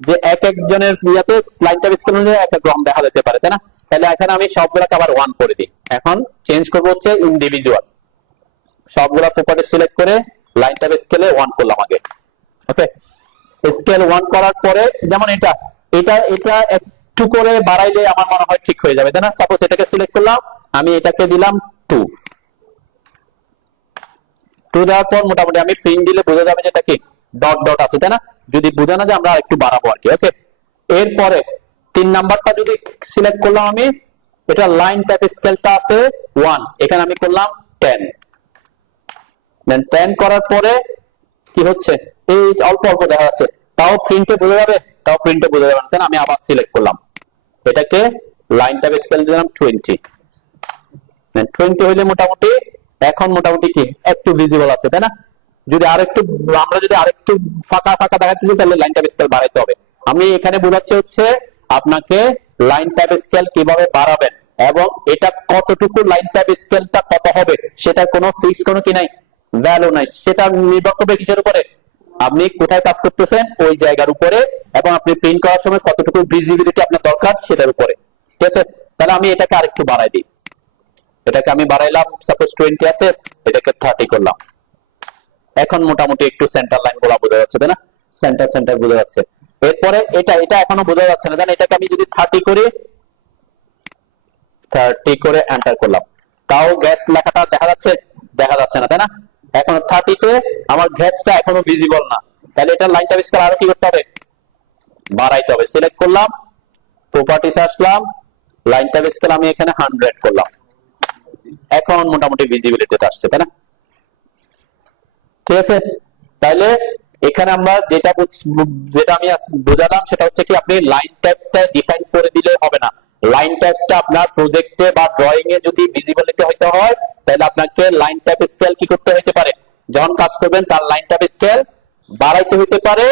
যে এক একজনের ইয়াতে লাইন টাইপ স্কেল অনুযায়ী একটা গ্রাম দেখা যেতে পারে, তাই না? তাহলে এখানে আমি সবগুলোকে আবার 1 করে দিই। এখন চেঞ্জ করবো হচ্ছে ইন্ডিভিজুয়াল, সবগুলা প্রপার্টি সিলেক্ট করে লাইন টাইপ স্কেলে 1 করলাম আগে। ওকে, স্কেল 1 করার পরে যেমন এটা এটা এটা একটু করে বাড়াইলে আমার মনে হয় ঠিক হয়ে যাবে, তাই না? সাপোজ এটাকে সিলেক্ট করলাম, আমি এটাকে দিলাম 2 দেওয়ার পর মোটামুটি আমি প্রিন্ট দিলে বোঝা যাবে যে এটা কি ডট ডট আছে, তাই না? যদি বোঝা না যায় আমরা একটু বাড়াবো আর কি। ওকে, এরপরে 3 নাম্বারটা যদি সিলেক্ট করলাম আমি, এটা লাইন টাইপ স্কেলটা আছে 1, এখানে আমি করলাম 10। দেন 10 করার পরে কি হচ্ছে, এই অল্প অল্প দেখা যাচ্ছে, তাও প্রিন্টে বোঝা যাবে, তাও প্রিন্টে বোঝা যাবে না, তাই না? আমি আবার সিলেক্ট করলাম, এটাকে লাইন টাইপ স্কেল দিলাম 20। দেন 20 হইলে মোটামুটি এখন মোটামুটি কি একটু ভিজিবল আছে, তাই না? যদি আরেকটু আমরা যদি আরেকটু ফাঁকা ফাঁকা দেখাতে চাই তাহলে লাইন টাইপ স্কেল বাড়াইতে হবে। আমি এখানে বোঝাচ্ছি হচ্ছে আপনাকে লাইন টাইপ স্কেল কিভাবে বাড়াবেন এবং এটা কতটুকু লাইন টাইপ স্কেলটা কত হবে সেটা কোনো ফিক্স কোনো কি নাই, ভ্যালু নাই। সেটা নির্ভর করবে কিসের উপরে, আপনি কোথায় কাজ করতেছেন ওই জায়গার উপরে, এবং আপনি প্রিন্ট করার সময় কতটুকু ভিজিবিলিটি আপনার দরকার সেটার উপরে, ঠিক আছে? তাহলে আমি এটাকে আরেকটু বাড়াই দিই, এটাকে আমি বাড়াইলাম, সাপোজ 20 আছে, এটাকে 30 করলাম। এখন মোটামুটি একটু সেন্টার লাইন গুলা বোঝা যাচ্ছে, তাই না? সেন্টার সেন্টার বোঝা যাচ্ছে। এরপরে এটা এটা এখনো বোঝা যাচ্ছে না, তাই এটাকে আমি যদি 30 করি, 30 করে এন্টার করলাম, তাও গ্যাস লেখাটা দেখা যাচ্ছে? দেখা যাচ্ছে না, তাই না? এখন 30 তে আমার গ্যাসটা এখনো ভিজিবল না, তাহলে এটা লাইনটা স্কেল আরো কি করতে হবে? বাড়াইতে হবে। সিলেক্ট করলাম, প্রপার্টিস আসলাম, লাইনটা স্কেল আমি এখানে 100 করলাম। এখন মোটামুটি ভিজিবিলিটিতে আসছে, তাই না? ঠিক আছে, তাহলে এখানে আমরা যেটা আমি বোঝালাম সেটা হচ্ছে কি, আপনি লাইন টাইপটা ডিফাইন করে দিলে হবে না। লাইন টাইপটা আপনার প্রজেক্টে বা ড্রয়িং এ যদি ভিজিবিলিটি হইতে হয়, তাহলে আপনাকে লাইন টাইপ স্কেল কি করতে হইতে পারে? যখন কাজ করবেন তার লাইন টাইপ স্কেল বাড়াইতে হইতে পারে,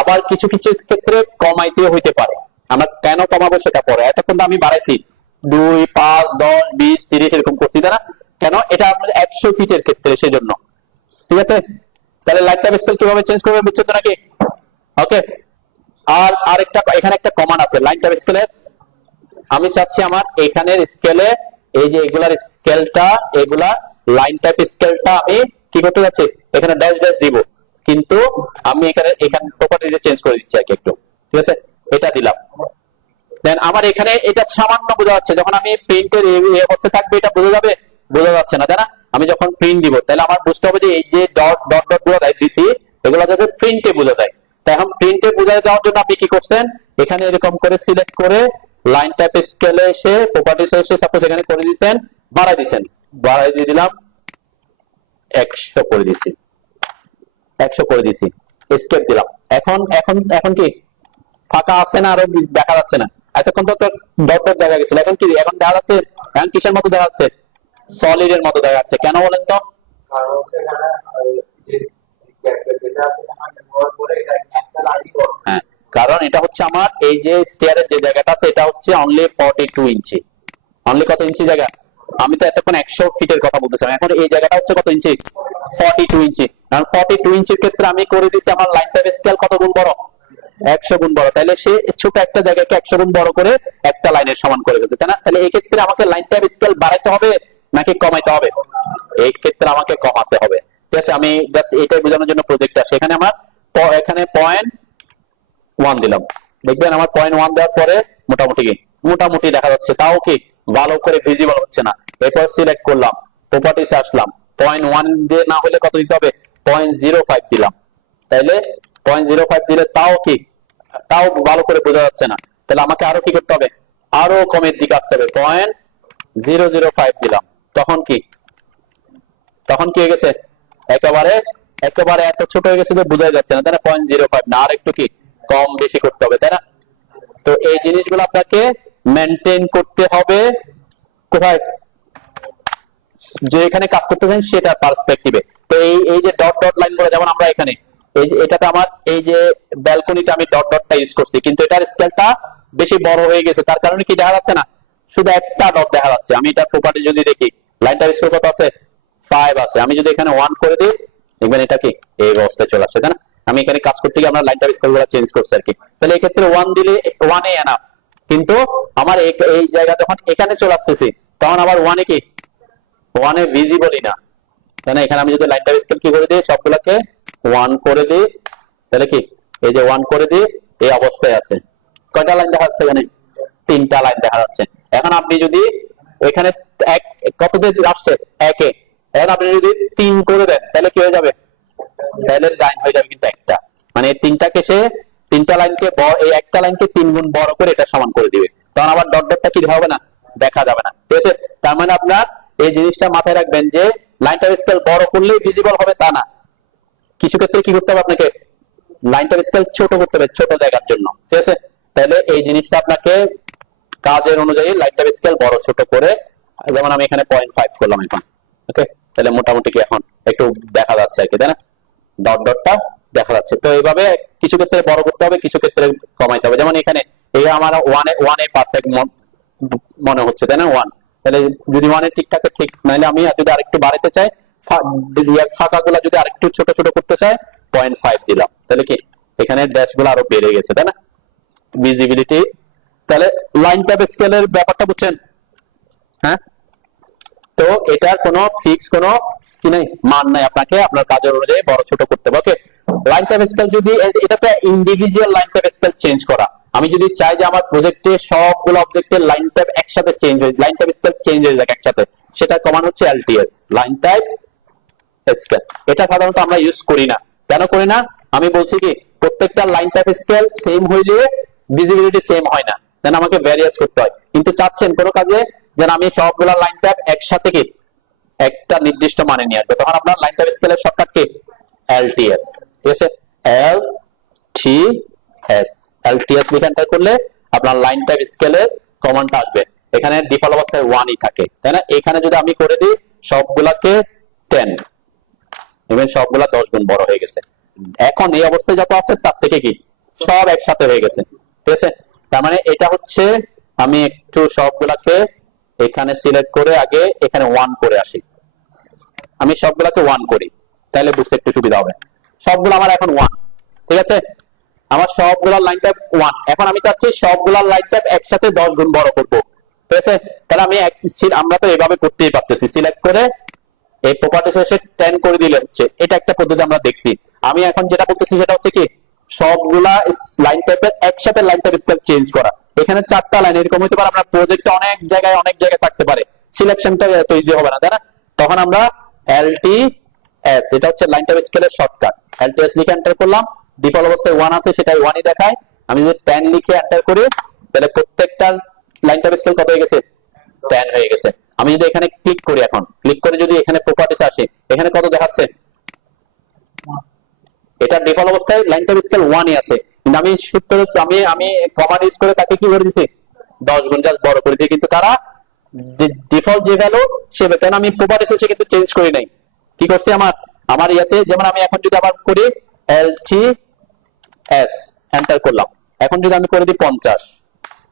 আবার কিছু কিছু ক্ষেত্রে কমাইতে হইতে পারে। আমরা কেন কমাবো সেটা পরে। এতক্ষণ তো আমি বাড়াইছি 2, 5, 10, 20, 30 এরকম করছি, তাই না? কেন? এটা আপনার 100 ফিটের ক্ষেত্রে, সেজন্য। ঠিক আছে, তাহলে লাইন টাইপ স্কেল কিভাবে চেঞ্জ করবে বুঝছেন তো নাকি? ওকে, আর আরেকটা এখানে একটা কমান্ড আছে লাইন টাইপ স্কেলের। আমি চাচ্ছি আমার এখানের স্কেলে এই যে এগুলার স্কেলটা, এগুলা লাইন টাইপ স্কেলটা আমি কি করতে যাচ্ছি, এখানে ড্যাশ ড্যাশ দিব, কিন্তু আমি এখানে প্রপার্টিজে চেঞ্জ করে দিচ্ছি আর কি একটু। ঠিক আছে, এটা দিলাম। দেন আমার এখানে এটা সামান্য বোঝা যাচ্ছে, যখন আমি প্রিন্টের এই অবস্থায় থাকবে এটা বোঝা যাবে? বোঝা যাচ্ছে না, তাই না? আমি যখন প্রিন্ট দিব তাহলে আমার বুঝতে হবে যে এই যে ডট ডট ডট গুলো দিছি, এগুলো যাতে প্রিন্টে বোঝা যায়। তাই এখন প্রিন্টে বোঝা যাওয়ার জন্য আপনি কি করছেন, এখানে এরকম করে সিলেক্ট করে লাইন টাইপ স্কেলে এসে প্রপার্টিসে এসে সাপোজ এখানে করে দিয়েছেন, বাড়াই দিয়েছেন, বাড়াই দিয়ে দিলাম 100 করে দিছি, 100 করে দিছি, এসকেপ দিলাম। এখন এখন এখন কি ফাঁকা আছে না? আরো দেখা যাচ্ছে না? এতক্ষণ তো ডট ডট দেখা গেছিল, এখন কি এখন দেখা যাচ্ছে? এখন কিসের মতো দেখা যাচ্ছে? সলিড এর মতো দেখা যাচ্ছে। কেন বলেন তো? হ্যাঁ, কারণ এটা হচ্ছে আমার এই যে স্টেয়ারের যে জায়গাটা আছে, এটা হচ্ছে অনলি 42 ইঞ্চি। অনলি কত ইঞ্চি জায়গা? আমি তো এতক্ষণ 100 ফিটের কথা বলতেছিলাম, এখন এই জায়গাটা হচ্ছে কত ইঞ্চি? 42 ইঞ্চি। কারণ 42 ইঞ্চির ক্ষেত্রে আমি করে দিচ্ছি আমার লাইন টাইপ স্কেল কত গুণ বড়? 100 গুণ বড়। তাহলে সে ছোট একটা জায়গাকে 100 গুণ বড় করে একটা লাইনের সমান করে গেছে, তাই না? তাহলে এই ক্ষেত্রে আমাকে লাইন টাইপ স্কেল বাড়াইতে হবে নাকি কমাইতে হবে? এই ক্ষেত্রে আমাকে কমাতে হবে। ঠিক আছে, আমি জাস্ট এটাই বোঝানোর জন্য প্রজেক্টটা, সেখানে আমার এখানে 0.1 দিলাম। দেখবেন আমার 0.1 দেওয়ার পরে মোটামুটি মোটামুটি দেখা যাচ্ছে, তাও কি ভালো করে ভিজিবল হচ্ছে না। এরপর সিলেক্ট করলাম, প্রপার্টিসে আসলাম, 0.1 দিয়ে না হলে কত দিতে হবে? 0.05 দিলাম। তাইলে 0.05 দিলে তাও কি, তাও ভালো করে বোঝা যাচ্ছে না। তাহলে আমাকে আরো কি করতে হবে? আরো কমের দিকে আসতে হবে, 0.005 দিলাম। তখন কি, তখন কি হয়ে গেছে? একেবারে একেবারে এত ছোট হয়ে গেছে যে বোঝা যাচ্ছে না, তাই না? 0.05 না, আর একটু কি কম বেশি করতে হবে, তাই না? তো এই জিনিসগুলো আপনাকে মেনটেন করতে হবে কোথায়? যে এখানে কাজ করতেছেন সেটা পার্সপেক্টিভে। তো এই যে ডট ডট লাইন গুলো, যেমন আমরা এখানে এই যে এটাতে আমার এই যে ব্যালকনিতে আমি ডট ডটটা ইউজ করছি, কিন্তু এটার স্কেলটা বেশি বড় হয়ে গেছে, তার কারণে কি দেখা যাচ্ছে না? শুধু একটা ডট দেখা যাচ্ছে। আমি এটা প্রপার্টি যদি দেখি, লাইনটার স্কেল কত আছে? 5 আছে। আমি যদি এখানে 1 করে দিই, দেখবেন এটা কি এই অবস্থায় চলে আসছে, তাই না? আমি এখানে কাজ করতে গিয়ে আমরা লাইনটার স্কেল গুলো চেঞ্জ করছি আর কি। তাহলে এই ক্ষেত্রে 1 দিলে 1 এ এনাফ, কিন্তু আমার এই জায়গা যখন এখানে চলে আসতেছি, তখন আবার 1 এ কি 1 এ ভিজিবলই না, তাই না? এখানে আমি যদি লাইন টাইপ স্কেল কি করে দিই, সবগুলোকে 1 করে দিই, তাহলে কি এই যে 1 করে দিই, এই অবস্থায় আছে। কয়টা লাইন দেখা যাচ্ছে এখানে? 3টা লাইন দেখা যাচ্ছে। এখন আপনি যদি এখানে এক কত দিয়ে আসছে? 1 এ। এখন আপনি যদি 3 করে দেন তাহলে কি হয়ে যাবে? তাহলে লাইন হয়ে যাবে কিন্তু একটা, মানে 3টা লাইনকে এই একটা লাইনকে 3 গুণ বড় করে এটা সমান করে দিবে, তখন আবার ডট ডটটা কি হবে না? দেখা যাবে না। ঠিক আছে, তার মানে আপনার এই জিনিসটা মাথায় রাখবেন যে লাইনটার স্কেল বড় করলেই ভিজিবল হবে তা না। কিছু ক্ষেত্রে কি করতে হবে আপনাকে? লাইনটার স্কেল ছোট করতে হবে, ছোট জায়গার জন্য। ঠিক আছে, তাহলে এই জিনিসটা আপনাকে কাজের অনুযায়ী লাইনটার স্কেল বড় ছোট করে, যেমন আমি এখানে 0.5 করলাম এখন। ওকে, তাহলে মোটামুটি কি এখন একটু দেখা যাচ্ছে আর কি, তাই না? ডট ডটটা দেখা যাচ্ছে। তো এইভাবে কিছু ক্ষেত্রে বড় করতে হবে, কিছু ক্ষেত্রে কমাইতে হবে। যেমন এখানে এই আমার 1 এ পারফেক্ট মনে হচ্ছে, তাই না? 1, তাহলে যদি 1 এ ঠিকঠাক ঠিক, নাহলে আমি যদি আরেকটু বাড়াতে চাই, ফাঁকা গুলা যদি আরেকটু ছোট ছোট করতে চাই, 0.5 দিলাম, তাহলে কি এখানে ড্যাশ গুলো আরো বেড়ে গেছে, তাই না? ভিজিবিলিটি। তাহলে লাইন ট্যাব স্কেলের ব্যাপারটা বুঝছেন? হ্যাঁ, তো এটার কোনো ফিক্স কোনো কি নাই, মান নাই, আপনাকে আপনার কাজের অনুযায়ী বড় ছোট করতে হবে। ওকে, লাইন টাইপ স্কেল যদি এটাতে individual line type scale change করা, আমি যদি চাই যে আমার প্রজেক্টে সবগুলো অবজেক্টের লাইন টাইপ একসাথে চেঞ্জ হয়ে, লাইন টাইপ স্কেল চেঞ্জ হয়ে যাক একসাথে, সেটা কমান্ড হচ্ছে এলটিএস, লাইন টাইপ স্কেল। এটা সাধারণত আমরা ইউজ করি না। কেন করি না? আমি বলছি কি প্রত্যেকটা লাইন টাইপ স্কেল সেম হইলে ভিজিবিলিটি সেম হয় না, দেন আমাকে ভ্যারিয়াস করতে হয়। কিন্তু চাচ্ছেন কোনো কাজে যেন আমি সবগুলা লাইন টাইপ একসাথে কি একটা নির্দিষ্ট মানে নিয়ে আসবে, তখন আপনার লাইন টাইপ স্কেলের শর্টকাট কি এলটিএস। ঠিক আছে, এলটিএস, এলটিএস লিখে এন্টার করলে আপনার লাইন টাইপ স্কেলের কমান্ডটা আসবে। এখানে ডিফল্ট অবস্থায় 1ই থাকে, তাই না? এখানে যদি আমি করে দিই সবগুলাকে 10, ইভেন সবগুলা 10 গুণ বড় হয়ে গেছে। এখন এই অবস্থায় যত আছে তার থেকে কি সব একসাথে হয়ে গেছে। ঠিক আছে, তার মানে এটা হচ্ছে, আমি একটু সবগুলাকে এখানে সিলেক্ট করে আগে এখানে 1 করে আসি, আমি সবগুলাকে 1 করি, তাহলে বুঝতে একটু সুবিধা হবে। সবগুলো আমার এখন 1, ঠিক আছে, আমার সবগুলা লাইন টাইপ 1। এখন আমি চাচ্ছি সবগুলা লাইন টাইপ একসাথে 10 গুণ বড় করব। ঠিক আছে, তাহলে আমি আমরা তো এভাবে করতেই পারতেছি, সিলেক্ট করে এই প্রপার্টিস এসে 10 করে দিলে হচ্ছে, এটা একটা পদ্ধতি আমরা দেখছি। আমি এখন যেটা বলতেছি সেটা হচ্ছে কি সবগুলা লাইন টাইপের একসাথে লাইন টাইপ স্কেল চেঞ্জ করা। এখানে 4টা লাইন এরকম হতে পারে, আপনার প্রজেক্টে অনেক জায়গায় থাকতে পারে, সিলেকশনটা এত ইজি হবে না, তাই না? তখন আমরা এলটিএস, এটা হচ্ছে লাইন টাইপ স্কেলের শর্টকাট, এলটিএস লিখে এন্টার করলাম, ডিফল্ট অবস্থায় 1 আছে সেটাই 1ই দেখায়। আমি যদি 10 লিখে এন্টার করি তাহলে প্রত্যেকটা লাইন টাইপ স্কেল কত হয়ে গেছে 10 হয়ে গেছে। আমি যদি এখানে ক্লিক করি, এখন ক্লিক করে যদি এখানে প্রপার্টিস আসে, এখানে কত দেখাচ্ছে? এটা ডিফল্ট অবস্থায় লাইন টাইপ স্কেল 1ই আছে, কিন্তু আমি সূত্র আমি কমান্ড ইউজ করে তাকে কি করে দিছি 10 গুণ জাস্ট বড় করে দিই, কিন্তু তারা ডিফল্ট যে ভ্যালু সে কেন আমি প্রপার্টিস এসে কিন্তু চেঞ্জ করি নাই। কি করছি আমার ইয়াতে, যেমন আমি এখন যদি আবার করি এলটিএস এন্টার করলাম, এখন যদি আমি করে দিই 50,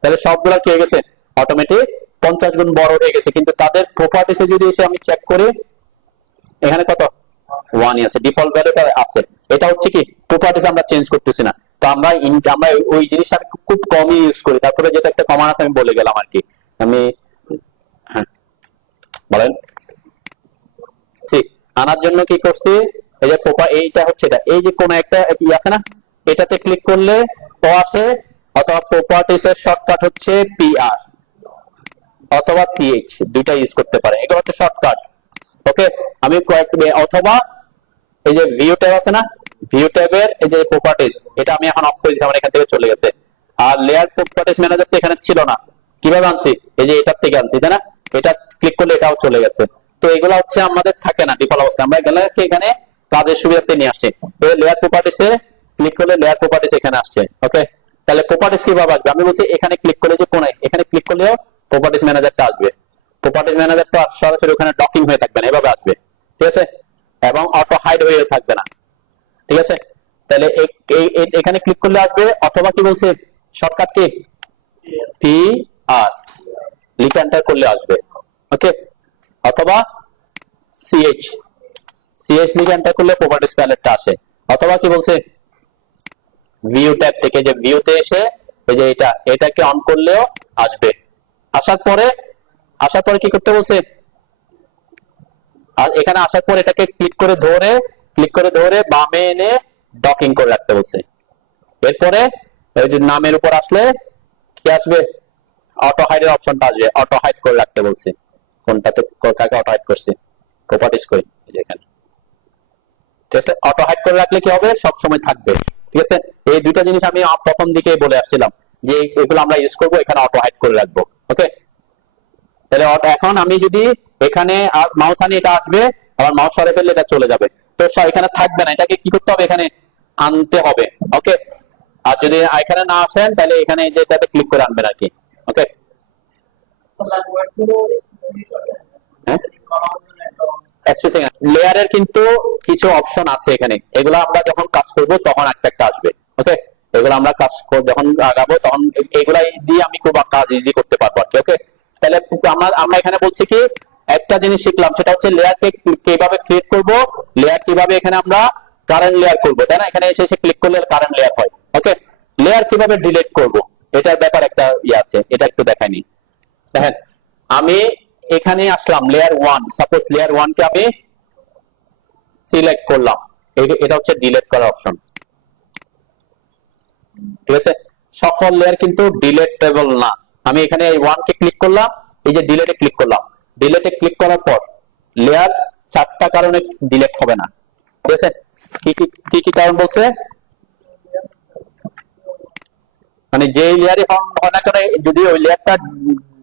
তাহলে সবগুলা কি হয়ে গেছে অটোমেটিক 50 গুণ বড় হয়ে গেছে। কিন্তু তাদের প্রপার্টিসে যদি এসে আমি চেক করি, এখানে কত 1ই আছে, ডিফল্ট ভ্যালুটা আছে। এটা হচ্ছে কি প্রপার্টিস আমরা চেঞ্জ করতেছি না। তো আমরা ওই জিনিসটা খুব কমই ইউজ করি। তারপরে যেটা একটা কমন আছে আমি বলে গেলাম আর কি। আমি হ্যাঁ বলেন, ঠিক আনার জন্য কি করছি, এই যে এইটা হচ্ছে এটা, এই যে কোন একটা কি আছে না, এটাতে ক্লিক করলে ও আসে, অথবা প্রপার্টিস এর শর্টকাট হচ্ছে পিআর অথবা সিএইচ, দুইটা ইউজ করতে পারে, এগুলো হচ্ছে শর্টকাট। ওকে, আমি অথবা এই যে ভিউ ট্যাব আছে না, ভিউ ট্যাবের এই যে প্রপার্টিস, এটা আমি এখন অফ করে দিয়েছি, আমার এখান থেকে চলে গেছে। আর লেয়ার প্রপার্টিস ম্যানেজার তো এখানে ছিল না, কিভাবে আনছি? এই যে এটার থেকে আনছি, তাই না? এটা ক্লিক করলে এটাও চলে গেছে। তো এগুলো হচ্ছে আমাদের থাকে না ডিফল্ট অবস্থায়, আমরা গেলে এখানে কাজের সুবিধাতে নিয়ে আসছি। লেয়ার প্রপার্টিসে ক্লিক করলে লেয়ার প্রপার্টিস এখানে আসছে। ওকে, তাহলে প্রপার্টিস কিভাবে আসবে? আমি বলছি এখানে ক্লিক করলে যে কোনায়, এখানে ক্লিক করলেও প্রপার্টিস ম্যানেজারটা আসবে। প্রপার্টিস ম্যানেজারটা সরাসরি ওখানে ডকিং হয়ে থাকবে না, এভাবে আসবে। ঠিক আছে, এবং অটো হাইড হয়ে থাকবে না। ঠিক আছে, তাহলে এখানে ক্লিক করলে আসবে, অথবা কি বলছে শর্টকাট কি পি আর লিখে এন্টার করলে আসবে। ওকে, অথবা সিএইচ লিখে এন্টার করলে প্রপার্টিস প্যালেটটা আসে, অথবা কি বলছে ভিউ ট্যাব থেকে যে ভিউতে এসে এই যে এটাকে অন করলেও আসবে। আসার পরে কি করতে বলছে, আর এখানে আসার পর এটাকে ক্লিক করে ধরে বামে এনে ডকিং করে রাখতে বলছে। এরপরে এই যে নামের উপর আসলে কি আসবে, অটো হাইড এর অপশনটা আসবে, অটো হাইড করে রাখতে বলছে। কোনটাতে কাকে অটো হাইড করছে, প্রপার্টিস কই, এই যে এখানে। ঠিক আছে, অটো হাইড করে রাখলে কি হবে, সব সময় থাকবে। ঠিক আছে, এই দুইটা জিনিস আমি প্রথম দিকেই বলে আসছিলাম যে এগুলো আমরা ইউজ করব, এখানে অটো হাইড করে রাখবো। ওকে, তাহলে এখন আমি যদি এখানে মাউস আনি, এটা আসবে, আবার মাউস সরে ফেললে এটা চলে যাবে। তো এখানে থাকবে না, এটাকে কি করতে হবে, এখানে আনতে হবে। ওকে, আর যদি এখানে না আসেন তাহলে এখানে যেটাতে ক্লিক করে আনবেন আর কি। ওকে, লেয়ারের কিন্তু কিছু অপশন আছে এখানে, এগুলো আমরা যখন কাজ করব তখন একটা আসবে। ওকে, এগুলো আমরা কাজ যখন আগাবো তখন এগুলা দিয়ে আমি খুব কাজ ইজি করতে পারবো আর কি। ওকে, তাহলে আমরা এখানে বলছি কি একটা জিনিস শিখলাম, সেটা হচ্ছে লেয়ারকে কিভাবে ক্রিয়েট করব, লেয়ার কিভাবে এখানে আমরা কারেন্ট লেয়ার করবো, তাই না? এখানে এসে ক্লিক করলে কারেন্ট লেয়ার হয়। ওকে, লেয়ার কিভাবে ডিলিট করব, এটার ব্যাপার একটা আছে, এটা একটু দেখাইনি। দেখেন, আমি এখানে আসলাম লেয়ার 1, সাপোজ লেয়ার 1 কে আমি সিলেক্ট করলাম, এটা হচ্ছে ডিলিট করার অপশন। ঠিক আছে, সকল লেয়ার কিন্তু ডিলিটেবল না। আমি এখানে এই 1 কে ক্লিক করলাম, এই যে ডিলিটে ক্লিক করলাম, ডিলিটে ক্লিক করার পর লেয়ার 4টা কারণে ডিলিট হবে না। ঠিক আছে, কি কি কারণ বলছে, মানে যে লেয়ারে হয় না কেন যদি ওই লেয়ারটা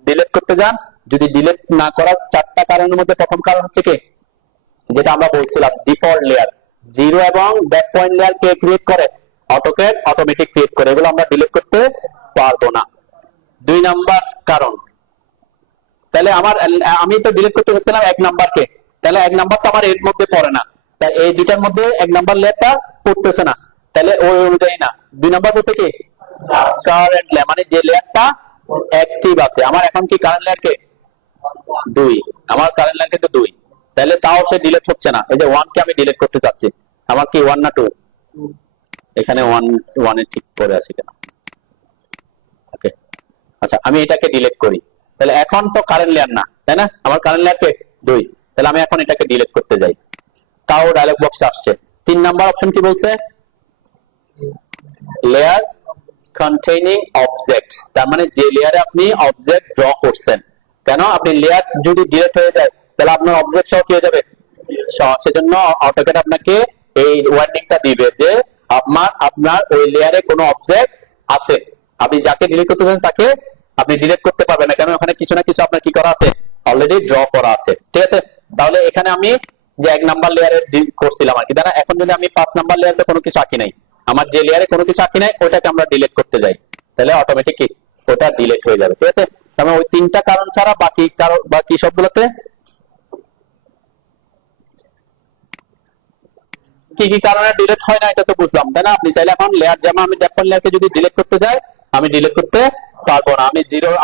ডিলিট করতে যান, যদি ডিলিট না করার 4টা কারণের মধ্যে প্রথম কারণ হচ্ছে কি, যেটা আমরা বলছিলাম ডিফল্ট লেয়ার, জিরো এবং ব্যাক পয়েন্ট লেয়ার কে ক্রিয়েট করে, অটোক্যাড অটোমেটিক ক্রিয়েট করে, এগুলো আমরা ডিলিট করতে পারবো না। 2 নাম্বার কারণ, তাহলে আমি তো ডিলিট করতে চাচ্ছিলাম 1 নাম্বারকে, তাহলে 1 নাম্বার তো আমার এর মধ্যে পড়ে না, তাই এই দুইটার মধ্যে 1 নাম্বার লেয়ারটা পড়তেছে না, তাহলে ওই অনুযায়ী না। 2 নাম্বার বলছে কি কারেন্ট লেয়ার, মানে যে লেয়ারটা অ্যাক্টিভ আছে। আমার এখন কি কারেন্ট লেয়ার কে 2, আমার কারেন্ট লেয়ার কিন্তু 2, তাহলে তাও সে ডিলিট হচ্ছে না। এই যে 1 কে আমি ডিলিট করতে চাচ্ছি, আমার কি 1 না 2, এখানে 1 এ ঠিক করে আছে কেন, ওকে আচ্ছা আমি এটাকে ডিলিট করি, তাহলে এখন তো কারেন্ট লেয়ার না, তাই না, আমার কারেন্ট লেয়ার কে 2, তাহলে আমি এখন এটাকে ডিলিট করতে যাই, তাও ডায়লগ বক্স আসছে। 3 নাম্বার অপশন কি বলছে, লেয়ার containing objects, তার মানে যে লেয়ারে আপনি অবজেক্ট ড্র করছেন, কেন আপনি লেয়ার যদি ডিলিট হয়ে যায় তাহলে আপনার অবজেক্ট সহ কি হয়ে যাবে, সেজন্য অটোক্যাড আপনাকে এই ওয়ার্নিংটা দিবে যে আপনার ওই লেয়ারে কোনো অবজেক্ট আছে, আপনি যাকে ডিলিট করতে চান তাকে আপনি ডিলিট করতে পারবেন না, কেন ওখানে কিছু না কিছু আপনার কি করা আছে, অলরেডি ড্র করা আছে। ঠিক আছে, তাহলে এখানে আমি যে 1 নাম্বার লেয়ারে করছিলাম আর কি, তাই না, এখন যদি আমি 5 নাম্বার লেয়ারে কোনো কিছু আঁকি নাই, আমার যে লেয়ারে কোনো কিছু আঁকি নাই ওটাকে আমরা ডিলিট করতে যাই, তাহলে অটোমেটিক ওটা ডিলিট হয়ে যাবে। ঠিক আছে, তাহলে ওই 3টা কারণ ছাড়া বাকি সবগুলোতে কি কি কারণে ডিলিট হয় না এটা তো বুঝলাম, তাই না। আপনি চাইলে এখন লেয়ার, যেমন আমি ড্যাপন লেয়ারকে যদি ডিলিট করতে যাই আমি ডিলিট করতে পারবো না,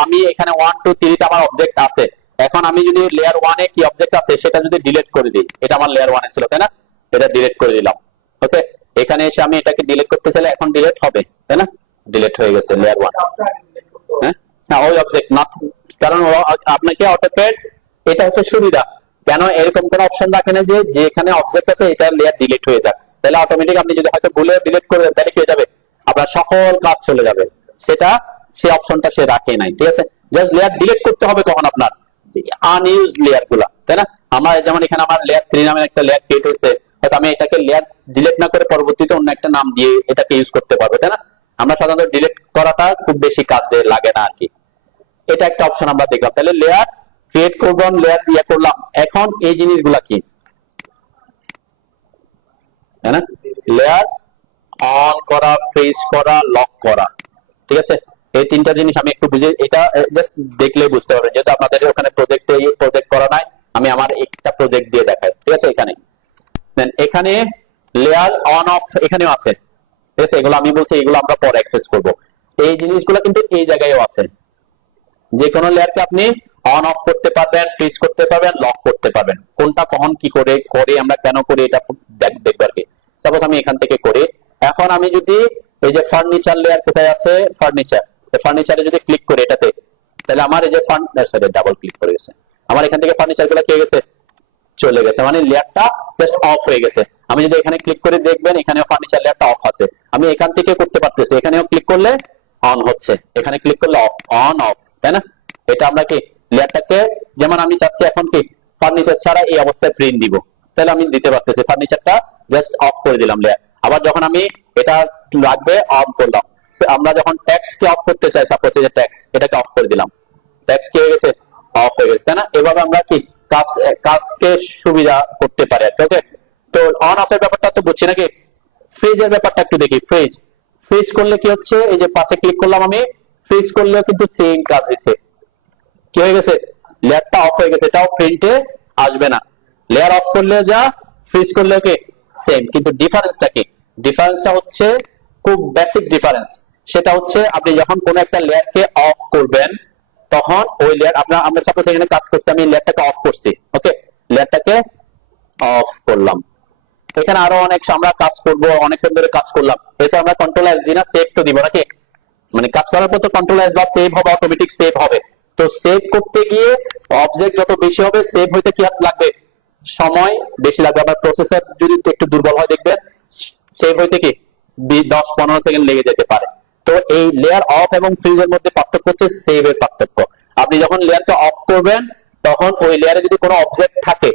আমি এখানে 1 2 3 তে আমার অবজেক্ট আছে, এখন আমি যদি লেয়ার 1 এ কি অবজেক্ট আছে সেটা যদি ডিলিট করে দিই, এটা আমার লেয়ার 1 এ ছিল, তাই না, এটা ডিলিট করে দিলাম। ওকে, এখানে এসে আমি এটাকে ডিলিট করতে চাইলে এখন ডিলিট হবে, তাই না, ডিলিট হয়ে গেছে লেয়ার 1। হ্যাঁ ওই অবজেক্ট না, কারণ আপনাকে অটোক্যাড এটা হচ্ছে সুবিধা, কেন এরকম কোন অপশন রাখে না যে যেখানে অবজেক্ট আছে এটা লেয়ার ডিলিট হয়ে যায়, তাহলে অটোমেটিক আপনি যদি হয়তো ভুলে ডিলিট করে দেন তাহলে কি হয়ে যাবে, আপনার সকল কাজ চলে যাবে, সেটা সেই অপশনটা সে রাখে নাই। ঠিক আছে, জাস্ট লেয়ার ডিলিট করতে হবে কখন, আপনার আনইউজ লেয়ার গুলা, তাই না। আমার যেমন এখানে আমার লেয়ার 3 নামের একটা লেয়ার ক্রিয়েট হয়েছে, হয়তো আমি এটাকে লেয়ার ডিলিট না করে পরবর্তীতে অন্য একটা নাম দিয়ে এটাকে ইউজ করতে পারবো, তাই না। আমরা সাধারণত ডিলিট করাটা খুব বেশি কাজে লাগে না আর কি, এটা একটা অপশন আমরা দেখলাম। তাহলে লেয়ার ক্রিয়েট করলাম, লেয়ার ইয়ে করলাম, এখন এই জিনিসগুলা কি, তাই না, লেয়ার অন করা, ফ্রিজ করা, লক করা। ঠিক আছে, এই 3টা জিনিস আমি একটু বুঝে, এটা জাস্ট দেখলে বুঝতে পারবেন, যেহেতু আপনাদের ওখানে প্রজেক্ট করা নাই, আমি আমার একটা প্রজেক্ট দিয়ে দেখাই। ঠিক আছে, এখানে লেয়ার অন অফ এখানেও আছে। ঠিক আছে, এগুলো আমি বলছি এগুলো আমরা পরে অ্যাক্সেস করব, এই জিনিসগুলো কিন্তু এই জায়গায়ও আছে, যে কোনো লেয়ারকে আপনি অন অফ করতে পারবেন, ফ্রিজ করতে পারবেন, লক করতে পারবেন, কোনটা কখন কি করে আমরা কেন করি এটা দেখবার কি। সাপোজ আমি এখান থেকে করি, এখন আমি যদি এই যে ফার্নিচার লেয়ার কোথায় আছে, ফার্নিচারে যদি ক্লিক করি এটাতে, তাহলে আমার এই যে ডাবল ক্লিক করে গেছে, আমার এখান থেকে ফার্নিচার গুলো কি গেছে, চলে গেছে, মানে লেয়ারটা জাস্ট অফ হয়ে গেছে। আমি যদি এখানে ক্লিক করে দেখবেন এখানেও ফার্নিচার লেয়ারটা অফ আছে, আমি এখান থেকে করতে পারতেছি, এখানেও ক্লিক করলে অন হচ্ছে, এখানে ক্লিক করলে অফ, অন অফ, তাই না। এটা আমরা কি লেয়ারটাকে, যেমন আমি চাচ্ছি এখন কি ফার্নিচার ছাড়া এই অবস্থায় প্রিন্ট দিব, তাহলে আমি দিতে পারতেছি, ফার্নিচারটা জাস্ট অফ করে দিলাম লেয়ার। আবার যখন আমি এটা লাগবে অন করলাম, আমরা যখন ট্যাক্স কে অফ করতে চাই, সাপোজ এই যে ট্যাক্স, এটাকে অফ করে দিলাম, ট্যাক্স কি হয়ে গেছে, অফ হয়ে গেছে, তাই না। এভাবে আমরা কি কাজকে সুবিধা করতে পারি। ওকে, তো অন অফ এর ব্যাপারটা তো বুঝছি নাকি। ফ্রিজের ব্যাপারটা একটু দেখি। ফ্রিজ করলে কি হচ্ছে, এই যে পাশে ক্লিক করলাম আমি, ফ্রিজ করলেও কিন্তু সেম কাজ হয়েছে, কি হয়ে গেছে, লেয়ারটা অফ হয়ে গেছে, এটাও প্রিন্টে আসবে না। লেয়ার অফ করলে যা, ফ্রিজ করলেও কি সেম, কিন্তু ডিফারেন্সটা কি, ডিফারেন্সটা হচ্ছে খুব বেসিক ডিফারেন্স, সেটা হচ্ছে আপনি যখন কোন একটা লেয়ারকে অফ করবেন তখন ওই লেয়ার আমরা সাপোজ এখানে কাজ করছি, আমি লেয়ারটাকে অফ করছি, ওকে, লেয়ারটাকে অফ করলাম, এখানে আরো অনেক আমরা কাজ করব, অনেকক্ষণ ধরে কাজ করলাম, এরপর আমরা কন্ট্রোল এস দিই না, সেভ তো দিব নাকি, মানে কাজ করার পর তো কন্ট্রোল এস বা সেভ হবে, অটোমেটিক সেভ হবে, তো সেভ করতে গিয়ে অবজেক্ট যত বেশি হবে সেভ হইতে কি লাগবে, সময় বেশি লাগবে। আবার প্রসেসর যদি একটু দুর্বল হয় দেখবেন সেভ হইতে কি 10-15 সেকেন্ড লেগে যেতে পারে। তো এই লেয়ার অফ এবং ফ্রিজের মধ্যে পার্থক্য হচ্ছে সেভ এর পার্থক্য। আপনি যখন লেয়ারটা অফ করবেন তখন ওই লেয়ারে যদি কোনো অবজেক্ট থাকে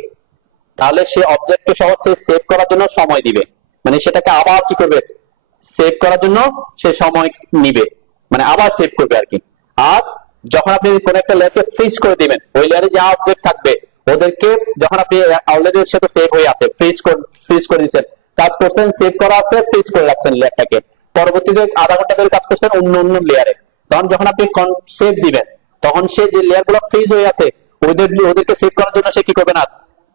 তাহলে সে অবজেক্টকে সহজে সেভ করার জন্য সময় দিবে, মানে সেটাকে আবার কি করবে, সেভ করার জন্য সে সময় নিবে, মানে আবার সেভ করবে আর কি। আর যখন আপনি কোন একটা লেয়ারকে ফ্রিজ করে দিবেন, ওই লেয়ারে যা অবজেক্ট থাকবে ওদেরকে যখন আপনি অলরেডি সেটা সেভ হয়ে আছে, ফ্রিজ করে দিচ্ছেন, কাজ করছেন, সেভ করা আছে, ফ্রিজ করে রাখছেন লেয়ারটাকে, পরবর্তীতে আধা ঘন্টা ধরে কাজ করছেন অন্য অন্য লেয়ারে, তখন যখন আপনি সেভ দিবেন তখন সে যে লেয়ার গুলো ফ্রিজ হয়ে আছে ওদেরকে সেভ করার জন্য সে কি করবে না,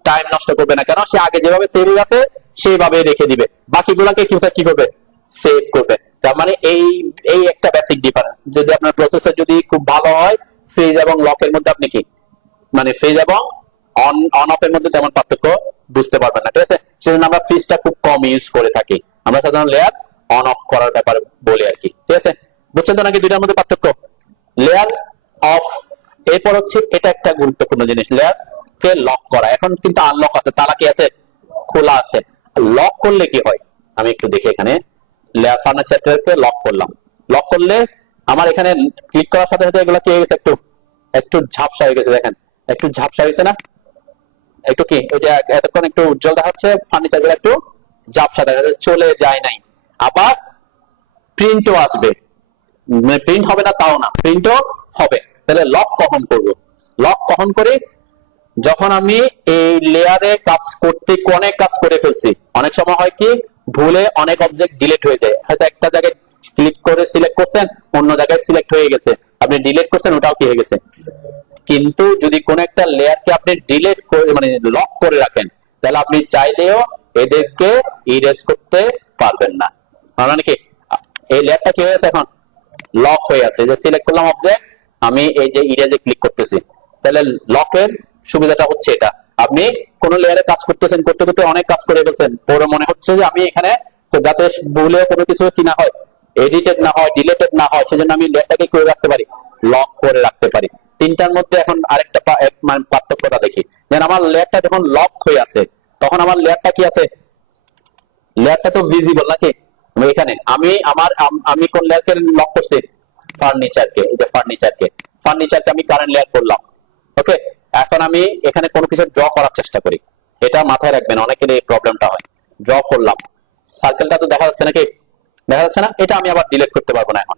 টাইম নষ্ট করবে না, কেন সে আগে যেভাবে সেভ হয়ে আছে সেইভাবে রেখে দিবে, বাকিগুলোকে কি করবে, সেভ করবে। তার মানে এই এই একটা বেসিক ডিফারেন্স। যদি আপনার প্রসেসর যদি খুব ভালো হয়, ফ্রিজ এবং লকের মধ্যে আপনি কি, মানে ফ্রিজ এবং অন অফ এর মধ্যে তেমন পার্থক্য বুঝতে পারবেন না, ঠিক আছে। সেজন্য আমরা ফ্রিজটা খুব কম ইউজ করে থাকি, আমরা সাধারণত লেয়ার অন অফ করার ব্যাপারে বলি আর কি, ঠিক আছে। বুঝছেন তো নাকি দুইটার মধ্যে পার্থক্য, লেয়ার অফ। এরপর হচ্ছে এটা একটা গুরুত্বপূর্ণ জিনিস, লেয়ার কে লক করা। এখন কিন্তু আনলক আছে, তালা কি আছে, খোলা আছে। লক করলে কি হয় আমি একটু দেখি, এখানে লেয়ার ফার্নিচারকে লক করলাম, লক করলে আমার এখানে ক্লিক করার সাথে সাথে এগুলো কি হয়ে গেছে, একটু একটু ঝাপসা হয়ে গেছে, দেখেন একটু ঝাপসা হয়েছে না, একটু কি ওই যে এতক্ষণ একটু উজ্জ্বল দেখাচ্ছে, ফার্নিচার গুলো একটু ঝাপসা দেখা যাচ্ছে, চলে যায় নাই। আবার প্রিন্টও আসবে, মানে প্রিন্ট হবে না তাও না, প্রিন্টও হবে। তাহলে লক কখন করব, লক কখন করি, যখন আমি এই লেয়ারে কাজ করতে অনেক কাজ করে ফেলছি, অনেক সময় হয় কি ভুলে অনেক অবজেক্ট ডিলিট হয়ে যায়, হয়তো একটা জায়গায় ক্লিক করে সিলেক্ট করছেন অন্য জায়গায় সিলেক্ট হয়ে গেছে, আপনি ডিলিট করছেন ওটাও কি হয়ে গেছে। কিন্তু যদি কোন একটা লেয়ারকে আপনি ডিলিট করে মানে লক করে রাখেন তাহলে আপনি চাইলেও এদেরকে ইরেজ করতে পারবেন না, মানে কি এই লেয়ারটা কি হয়ে আছে এখন লক হয়ে আছে, যে সিলেক্ট করলাম অবজেক্ট, আমি এই যে ইরেজে ক্লিক করতেছি, তাহলে লকের সুবিধাটা হচ্ছে এটা, আপনি কোন লেয়ারে কাজ করতেছেন, করতে করতে অনেক কাজ করে ফেলছেন, পরে মনে হচ্ছে যে আমি এখানে যাতে ভুলে কোনো কিছু কি না হয়, এডিটেড না হয়, ডিলিটেড না হয়, সেজন্য আমি লেয়ারটাকে করে রাখতে পারি, লক করে রাখতে পারি। তিনটার মধ্যে এখন আরেকটা মানে পার্থক্যটা দেখি, যেন আমার লেয়ারটা যখন লক হয়ে আছে তখন আমার লেয়ারটা কি আছে, লেয়ারটা তো ভিজিবল নাকি, এখানে আমি কোন লেয়ারকে লক করছি, ফার্নিচারকে, এই যে ফার্নিচারকে আমি কারেন্ট লেয়ার করলাম, ওকে। এখন আমি এখানে কোনো কিছু ড্র করার চেষ্টা করি, এটা মাথায় রাখবেন, অনেকের এই প্রবলেমটা হয়, ড্র করলাম, সার্কেলটা তো দেখা যাচ্ছে নাকি, দেখা যাচ্ছে না, এটা আমি আবার ডিলিট করতে পারবো না এখন,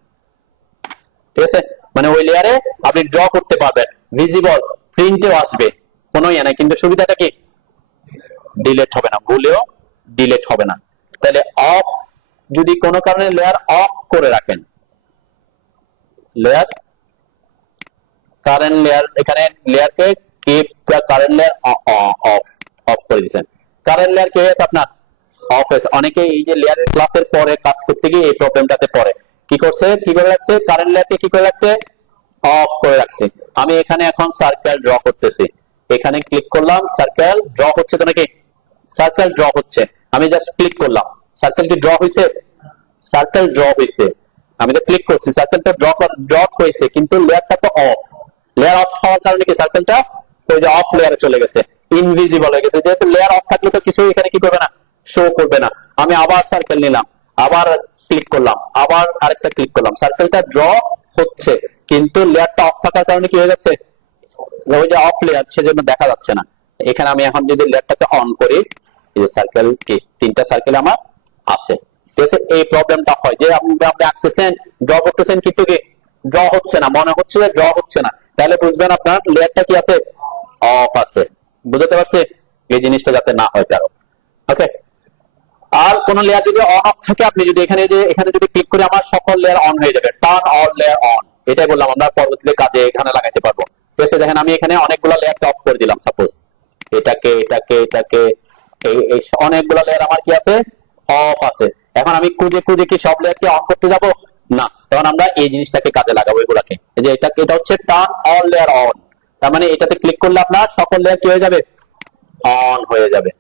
ঠিক আছে। মানে ওই লেয়ারে আপনি ড্র করতে পারবেন, ভিজিবল, প্রিন্টেও আসবে, কোনো ইয়ে নাই, কিন্তু সুবিধাটা কি, ডিলিট হবে না, ভুলেও ডিলিট হবে না। তাহলে অফ, যদি কোনো কারণে লেয়ার অফ করে রাখেন, লেয়ার কারেন্ট লেয়ার, এখানে লেয়ারকে keep the current layer off করে দিয়েছেন, কারেন্ট লেয়ার কি হয়েছে আপনার অফ হয়েছে। অনেকে এই যে লেয়ার ক্লাসের পরে কাজ করতে গিয়ে এই প্রবলেমটাতে পড়ে, কি করছে, কি করে রাখছে, কারেন্ট লেয়ারকে কি করে রাখছে, অফ করে রাখছে। আমি এখানে এখন সার্কেল ড্র করতেছি, এখানে ক্লিক করলাম, সার্কেল ড্র হচ্ছে তো নাকি, সার্কেল ড্র হচ্ছে, আমি জাস্ট ক্লিক করলাম, সার্কেল কি ড্র হয়েছে, সার্কেল ড্র হয়েছে, আমি তো ক্লিক করছি, সার্কেল তো ড্র হয়েছে, কিন্তু লেয়ারটা তো অফ, লেয়ার অফ হওয়ার কারণে কি সার্কেলটা ওই যে অফ লেয়ারে চলে গেছে, ইনভিজিবল হয়ে গেছে, যেহেতু লেয়ার অফ থাকলে তো কিছু এখানে কি করবে না, শো করবে না। আমি আবার সার্কেল নিলাম, আবার ক্লিক করলাম, আবার আরেকটা ক্লিক করলাম, সার্কেলটা ড্র হচ্ছে, কিন্তু লেয়ারটা অফ থাকার কারণে কি হয়ে যাচ্ছে, ওই যে অফ লেয়ার, সেজন্য দেখা যাচ্ছে না। এখানে আমি এখন যদি লেয়ারটাকে অন করি, এই যে সার্কেল কি, তিনটা সার্কেল আমার আছে, ঠিক আছে। এই প্রবলেমটা হয় যে আপনি আঁকতেছেন, ড্র করতেছেন, কিন্তু কি ড্র হচ্ছে না, মনে হচ্ছে যে ড্র হচ্ছে না, তাহলে বুঝবেন আপনার লেয়ারটা কি আছে, অফ আছে। বুঝতে পারছি, এই জিনিসটা যাতে না হয় কারো, ওকে। আর কোন লেয়ার যদি অন অফ থাকে, আপনি যদি এখানে যদি ক্লিক করে আমার সকল লেয়ার অন হয়ে যাবে, টার্ন অল লেয়ার অন, এটাই বললাম, আমরা পরবর্তীতে কাজে এখানে লাগাইতে পারবো, ঠিক আছে। দেখেন আমি এখানে অনেকগুলো লেয়ারকে অফ করে দিলাম, সাপোজ এটাকে এই অনেকগুলো লেয়ার আমার কি আছে, অফ আছে। এখন আমি খুঁজে কি সব লেয়ারকে অন করতে যাব না, তখন আমরা এই জিনিসটাকে কাজে লাগাবো, এগুলাকে, যে এটা হচ্ছে টার্ন অল লেয়ার অন, তার মানে এটাতে ক্লিক করলে আপনার সকল লেয়ার কি হয়ে যাবে, অন হয়ে যাবে,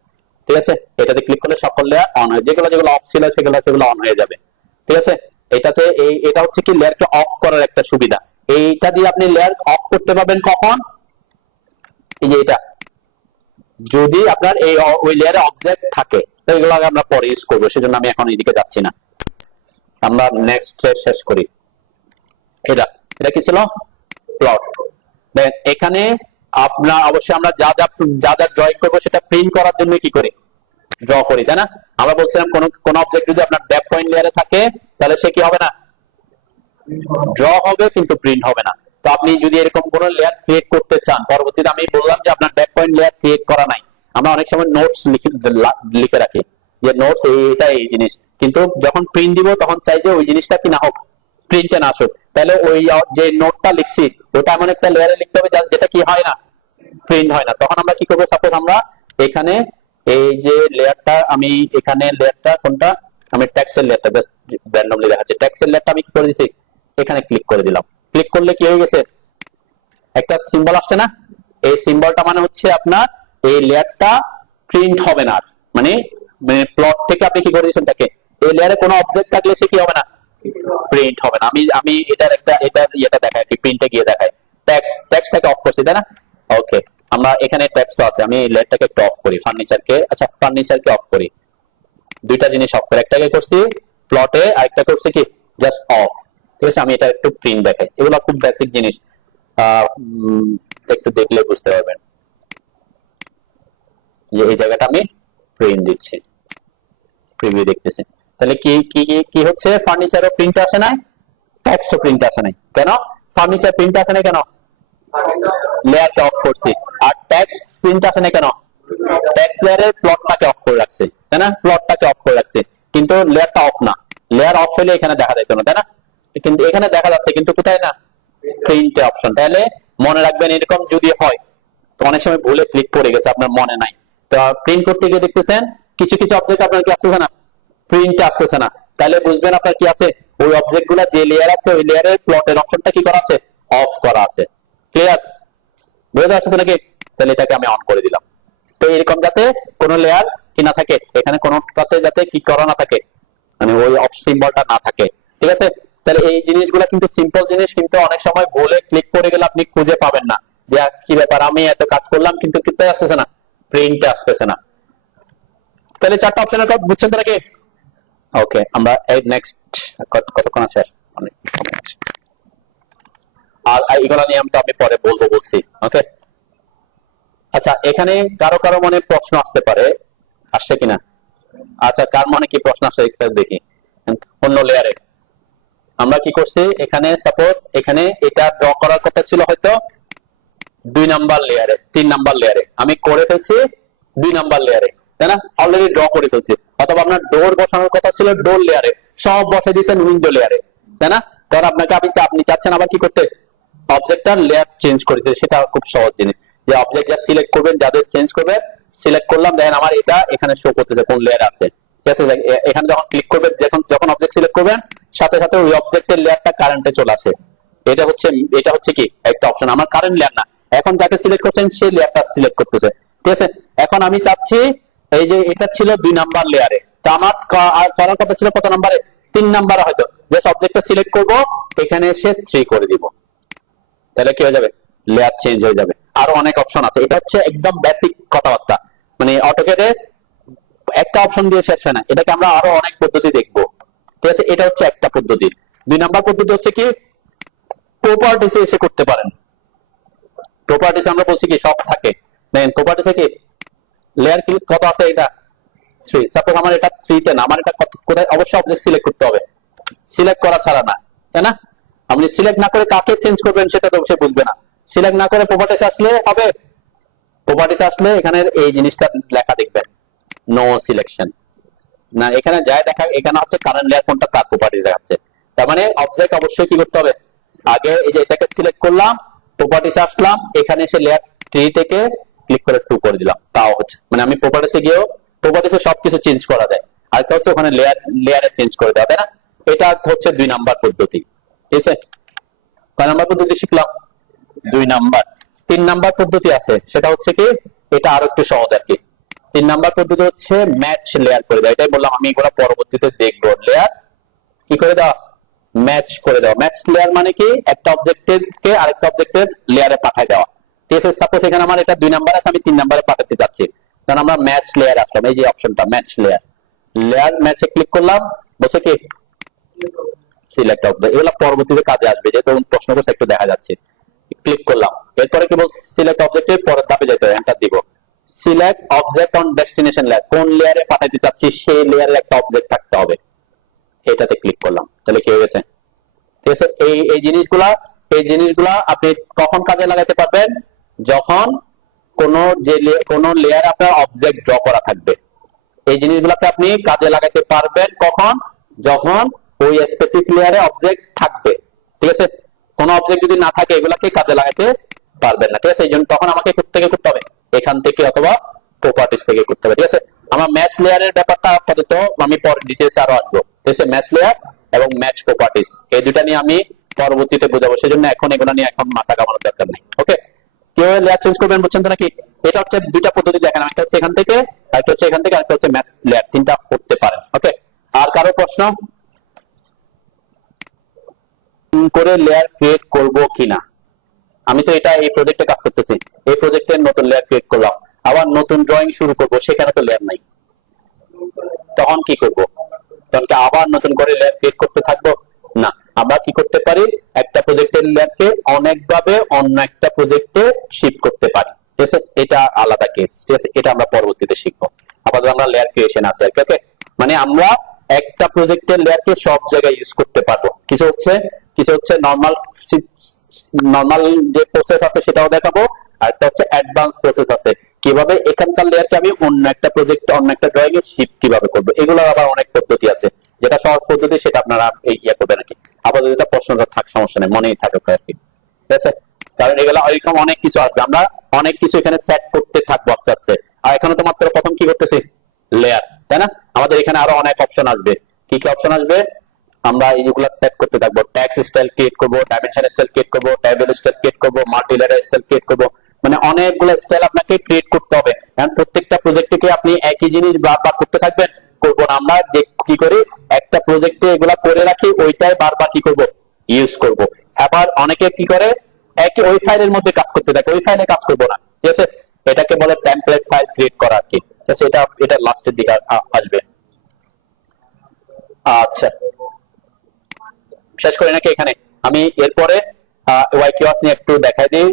ঠিক আছে। এটাতে ক্লিক করলে সকল লেয়ার অন হয়ে, যেগুলো অফ ছিল সেগুলো অন হয়ে যাবে, ঠিক আছে। এটা হচ্ছে কি লেয়ারকে অফ করার একটা সুবিধা, এইটা দিয়ে আপনি লেয়ার অফ করতে পারবেন কখন, এই যে এটা, যদি আপনার এই ওই লেয়ারে অবজেক্ট থাকে। তো এগুলো আমরা পরে ইউজ করবো, সেজন্য আমি এখন এদিকে যাচ্ছি না। আমরা নেক্সট শেষ করি। এটা এটা কি ছিল, প্লট। এখানে আপনার অবশ্যই আমরা যা যা যা যা ড্রয়িং করবো সেটা প্রিন্ট করার জন্য কি করি, ড্র করি, তাই না? আমরা বলছিলাম কোন অবজেক্ট যদি আপনার ডেপ পয়েন্ট লেয়ারে থাকে তাহলে সে কি হবে না, ড্র হবে কিন্তু প্রিন্ট হবে না। তো আপনি যদি এরকম কোন লেয়ার ক্রিয়েট করতে চান, পরবর্তীতে আমি বললাম যে আপনার ডেপ পয়েন্ট লেয়ার ক্রিয়েট করা নাই, আমরা অনেক সময় নোটস লিখে রাখি যে নোটস এটা এই জিনিস, কিন্তু যখন প্রিন্ট দিব তখন চাই যে ওই জিনিসটা কি না হোক, প্রিন্টে না আসুক। তাহলে ওই যে নোটটা লিখছি ওটা এমন একটা লেয়ারে লিখতে হবে যেটা কি হয় না, প্রিন্ট হয় না। তখন আমরা কি করবো, সাপোজ আমরা এখানে এই যে লেয়ারটা, আমি এখানে লেয়ারটা কোনটা, আমি ট্যাক্সের লেয়ারটা জাস্ট র্যান্ডমলি দেখাচ্ছি। ট্যাক্সের লেয়ারটা আমি কি করে দিছি, এখানে ক্লিক করে দিলাম। ক্লিক করলে কি হয়ে গেছে, একটা সিম্বল আসছে না? এই সিম্বলটা মানে হচ্ছে আপনার এই লেয়ারটা প্রিন্ট হবে না। মানে মানে প্লট থেকে আপনি কি করে দিয়েছেন তাকে, এই লেয়ারে কোনো অবজেক্ট থাকলে সে কি হবে না, প্রিন্ট হবে না। আমি এটার ইয়েটা দেখাই, কি প্রিন্টে গিয়ে দেখাই। ট্যাক্সটাকে অফ করছি, তাই না? ওকে, আমরা এখানে ট্যাক্সটা আছে, আমি এই লেয়ারটাকে একটু অফ করি, ফার্নিচারকে, আচ্ছা ফার্নিচারকে অফ করি। দুইটা জিনিস অফ করে, একটাকে করছি প্লটে, আরেকটা করছি কি জাস্ট অফ। ঠিক আছে, আমি এটা একটু প্রিন্ট দেখাই। এগুলো খুব বেসিক জিনিস, একটু দেখলে বুঝতে পারবেন যে এই জায়গাটা আমি প্রিন্ট দিচ্ছি, প্রিভিউ দেখতেছি। তাহলে কি কি কি হচ্ছে, ফার্নিচারও প্রিন্ট আসে নাই, টেক্সটও প্রিন্ট আসে নাই। কেন ফার্নিচার প্রিন্ট আসে নাই, কেন লেয়ারটা অফ করছি। আর টেক্সট প্রিন্ট আসে নাই কেন, টেক্সট লেয়ারের প্লটটাকে অফ করে রাখছি, তাই না? প্লটটাকে অফ করে রাখছি, কিন্তু লেয়ারটা অফ না। লেয়ার অফ হলে এখানে দেখা যেত না, তাই না? কিন্তু এখানে দেখা যাচ্ছে, কিন্তু কোথায় না, প্রিন্টে অপশন। তাহলে মনে রাখবেন, এরকম যদি হয় তো অনেক সময় ভুলে ক্লিক করে গেছে, আপনার মনে নাই, তো প্রিন্ট করতে গিয়ে দেখতেছেন কিছু কিছু অবজেক্ট আপনার কি আসতেছে না, প্রিন্ট আসতেছে না। তাহলে বুঝবেন আপনার কি আছে, ওই অবজেক্ট গুলা যে লেয়ার আছে ওই লেয়ারের প্লটের অপশনটা কি করা আছে, অফ করা আছে। ক্লিয়ার, বুঝতে পারছেন তো নাকি? তাহলে এটাকে আমি অন করে দিলাম। তো এরকম যাতে কোনো লেয়ার কি না থাকে, এখানে কোনোটাতে যাতে কি করা না থাকে, মানে ওই অফ সিম্বলটা না থাকে। ঠিক আছে, তাহলে এই জিনিসগুলো কিন্তু সিম্পল জিনিস, কিন্তু অনেক সময় ভুলে ক্লিক করে গেলে আপনি খুঁজে পাবেন না যে কি ব্যাপার, আমি এত কাজ করলাম কিন্তু কিতে আসতেছে না, প্রিন্টে আসতেছে না। তাহলে চারটা অপশনের কথা বুঝছেন তো নাকি? ওকে, আমরা এই নেক্সট কতক্ষণ আছে, অনেক সময় আছে। আর এগুলো নিয়ে আমি পরে বলছি। ওকে, আচ্ছা এখানে কারো কারো মনে প্রশ্ন আসতে পারে, আসছে কিনা? আচ্ছা, কার মনে কি প্রশ্ন আসছে দেখি। অন্য লেয়ারে আমরা কি করছি, এখানে সাপোজ এখানে এটা ড্র করার কথা ছিল হয়তো 2 নাম্বার লেয়ারে, 3 নাম্বার লেয়ারে, আমি করে ফেলছি 2 নাম্বার লেয়ারে, তাই না? অলরেডি ড্র করে ফেলছি। অথবা আপনার ডোর বসানোর কথা ছিল ডোর লেয়ারে, সব বসে দিয়েছেন উইন্ডো লেয়ারে, তাই না? কারণ আপনাকে আপনি চাচ্ছেন আবার কি করতে, অবজেক্টটার লেয়ার চেঞ্জ করে দিতে। সেটা খুব সহজ জিনিস, যে অবজেক্ট যা সিলেক্ট করবেন, যাদের চেঞ্জ করবেন, সিলেক্ট করলাম, দেখেন আমার এটা এখানে শো করতেছে কোন লেয়ার আছে। ঠিক আছে, এখানে যখন ক্লিক করবেন, যখন অবজেক্ট সিলেক্ট করবেন সাথে সাথে ওই অবজেক্টের লেয়ারটা কারেন্টে চলে আসে। এটা হচ্ছে কি একটা অপশন, আমার কারেন্ট লেয়ার না, এখন যাকে সিলেক্ট করছেন সেই লেয়ারটা সিলেক্ট করতেছে। ঠিক আছে, এখন আমি চাচ্ছি এই যে এটা ছিল 2 নাম্বার লেয়ারে, তো আমার করার কথা ছিল কত নাম্বারে, 3 নাম্বারে। হয়তো যে অবজেক্টটা সিলেক্ট করব এখানে এসে 3 করে দিব, তাহলে কি হয়ে যাবে, লেয়ার চেঞ্জ হয়ে যাবে। আরো অনেক অপশন আছে, এটা হচ্ছে একদম বেসিক কথাবার্তা, মানে অটোক্যাডে একটা অপশন দিয়ে শেষ হয় না, এটাকে আমরা আরো অনেক পদ্ধতি দেখবো। ঠিক আছে, এটা হচ্ছে একটা পদ্ধতি। 2 নাম্বার পদ্ধতি হচ্ছে কি, প্রপার্টিসে এসে করতে পারেন। প্রপার্টিসে আমরা বলছি কি সব থাকে, দেখেন প্রপার্টিসে কি লেয়ার কত আছে, এটা 3। সাপোজ আমার এটা 3 তে না, আমার এটা কোথায়, অবশ্যই অবজেক্ট সিলেক্ট করতে হবে, সিলেক্ট করা ছাড়া না, তাই না? আপনি সিলেক্ট না করে কাকে চেঞ্জ করবেন সেটা তো সে বুঝবে না। সিলেক্ট না করে প্রপার্টিসে আসলে হবে, প্রপার্টিসে আসলে এখানে এই জিনিসটা লেখা দেখবেন, নো সিলেকশন না, এখানে যায় দেখা, এখানে হচ্ছে কারেন্ট লেয়ার কোনটা তার প্রপার্টিস দেখাচ্ছে। তার মানে অবজেক্ট অবশ্যই কি করতে হবে, আগে এই যে এটাকে সিলেক্ট করলাম, প্রপার্টিসে আসলাম, এখানে এসে লেয়ার 3 থেকে ক্লিক করে 2 করে দিলাম, তাও হচ্ছে, মানে আমি প্রপার্টিসে গিয়েও, প্রপার্টিসে সবকিছু চেঞ্জ করা যায়, আর একটা হচ্ছে ওখানে লেয়ারে চেঞ্জ করে দেওয়া, তাই না? এটা হচ্ছে 2 নাম্বার পদ্ধতি। ঠিক আছে, কয় নাম্বার পদ্ধতি শিখলাম, 2 নাম্বার। 3 নাম্বার পদ্ধতি আছে, সেটা হচ্ছে কি, এটা আরো একটু সহজ আর কি। 3 নাম্বার পদ্ধতি হচ্ছে ম্যাচ লেয়ার করে দেওয়া, এটাই বললাম আমি, এগুলো পরবর্তীতে দেখবো। লেয়ার কি করে দেওয়া, ম্যাচ ম্যাচ করে দেওয়া। ম্যাচ লেয়ার মানে কি, একটা অবজেক্টকে আরেকটা অবজেক্টের লেয়ারে পাঠিয়ে দেওয়া। ঠিক আছে, সাপোজ এখানে আমার এটা 2 নাম্বার আছে, আমি 3 নাম্বারে পাঠাতে চাচ্ছি, কারণ আমরা ম্যাচ লেয়ার আসলাম, এই যে অপশনটা ম্যাচ লেয়ার, লেয়ার ম্যাচে ক্লিক করলাম, বসে কি সিলেক্ট অবজেক্ট, এগুলো পরবর্তীতে কাজে আসবে, যেহেতু প্রশ্ন করছে একটু দেখা যাচ্ছে। ক্লিক করলাম, এরপরে কি বল, সিলেক্ট অবজেক্টের পরের ধাপে যেতে হবে, এন্টার দিব। Select object on destination layer, কোন লেয়ারে পাঠাতে চাচ্ছি সেই লেয়ারের একটা অবজেক্ট থাকতে হবে, এটাতে ক্লিক করলাম, তাহলে কি হয়ে গেছে। ঠিক আছে, এই জিনিসগুলা আপনি কখন কাজে লাগাতে পারবেন, যখন কোন লেয়ার আপনার অবজেক্ট ড্র করা থাকবে। এই জিনিসগুলোকে আপনি কাজে লাগাতে পারবেন কখন, যখন ওই স্পেসিফিক লেয়ারে অবজেক্ট থাকবে। ঠিক আছে, কোন অবজেক্ট যদি না থাকে এগুলাকে কাজে লাগাতে পারবেন না। ঠিক আছে, এই জন্য তখন আমাকে করতে হবে এখান থেকে অথবা প্রপার্টিজ থেকে করতে হবে। ঠিক আছে, আমার ম্যাচ লেয়ারের ব্যাপারটা আপাতত আমি পরে ডিটেইলসে আরো আসবো। ঠিক আছে, ম্যাচ লেয়ার এবং ম্যাচ প্রপার্টিজ এই দুটা নিয়ে আমি পরবর্তীতে বোঝাবো, সেজন্য এখন এগুলো নিয়ে এখন মাথা ঘামানোর দরকার নেই। ওকে, কিভাবে লেয়ার চেঞ্জ করবেন বুঝছেন তো নাকি? এটা হচ্ছে দুইটা পদ্ধতি দেখেন, একটা হচ্ছে এখান থেকে, আরেকটা হচ্ছে এখান থেকে, আরেকটা হচ্ছে ম্যাচ লেয়ার, তিনটা করতে পারেন। ওকে, আর কারো প্রশ্ন করে লেয়ার ক্রিয়েট করব কিনা? আমি তো এটা এই প্রজেক্টে কাজ করতেছি, এই প্রজেক্টের নতুন লেয়ার ক্রিয়েট করলাম, আবার নতুন ড্রয়িং শুরু করব, সেখানে তো লেয়ার নাই, তখন কি করব? তখন কি আবার নতুন করে লেয়ার ক্রিয়েট করতে থাকবো? না, আমরা কি করতে পারি, একটা প্রজেক্টের লেয়ারকে অনেকভাবে অন্য একটা প্রজেক্টে শিফট করতে পারি। ঠিক আছে, এটা আলাদা কেস। ঠিক আছে, এটা আমরা পরবর্তীতে শিখবো। আপাতত আমরা লেয়ার ক্রিয়েশন আছে। ওকে, মানে আমরা একটা প্রজেক্টের লেয়ারকে সব জায়গায় ইউজ করতে পারবো। কিছু হচ্ছে নরমাল যে প্রসেস আছে সেটাও দেখাবো, আর একটা হচ্ছে অ্যাডভান্স প্রসেস আছে, কিভাবে এখানকার লেয়ারকে আমি অন্য একটা প্রজেক্ট, অন্য একটা ড্রয়িং এ শিফট কিভাবে করবো। এগুলো আবার অনেক পদ্ধতি আছে, যেটা সহজ পদ্ধতি সেটা আপনারা এই ইয়ে করবেন আর কি। আপাতত এটা প্রশ্নটা থাক, সমস্যা নেই, মনেই থাকুক আর কি। ঠিক আছে, কারণ এগুলো এরকম অনেক কিছু আসবে, আমরা অনেক কিছু এখানে সেট করতে থাকবো আস্তে আস্তে। আর এখানে তো মাত্র প্রথম কি করতেছি, লেয়ার, তাই না? আমাদের এখানে আরো অনেক অপশন আসবে। কি কি অপশন আসবে, আমরা এইগুলা সেট করতে থাকবো। ট্যাক্স স্টাইল ক্রিয়েট করবো, ডাইমেনশন স্টাইল ক্রিয়েট করবো, টেবিল স্টাইল ক্রিয়েট করবো, মাল্টিলেয়ার স্টাইল ক্রিয়েট করবো, মানে অনেকগুলো স্টাইল আপনাকে ক্রিয়েট করতে হবে। কারণ প্রত্যেকটা প্রজেক্টকে আপনি একই জিনিস বারবার করতে থাকবেন, করবো না। আমরা যে কি করি, একটা প্রজেক্টে এগুলা করে রাখি, ওইটাই বারবার কি করব, ইউজ করব। আবার অনেকে কি করে, একই ওই ফাইলের মধ্যে কাজ করতে থাকে, ওই ফাইলে কাজ করবো না। ঠিক আছে, এটাকে বলে টেমপ্লেট ফাইল ক্রিয়েট করা আর কি। ঠিক আছে, এটা লাস্টের দিকে আসবে। আচ্ছা, শেষ করি নাকি এখানে? আমি এরপরে ওয়াই কিওয়ার্ডস নিয়ে একটু দেখাই দিই।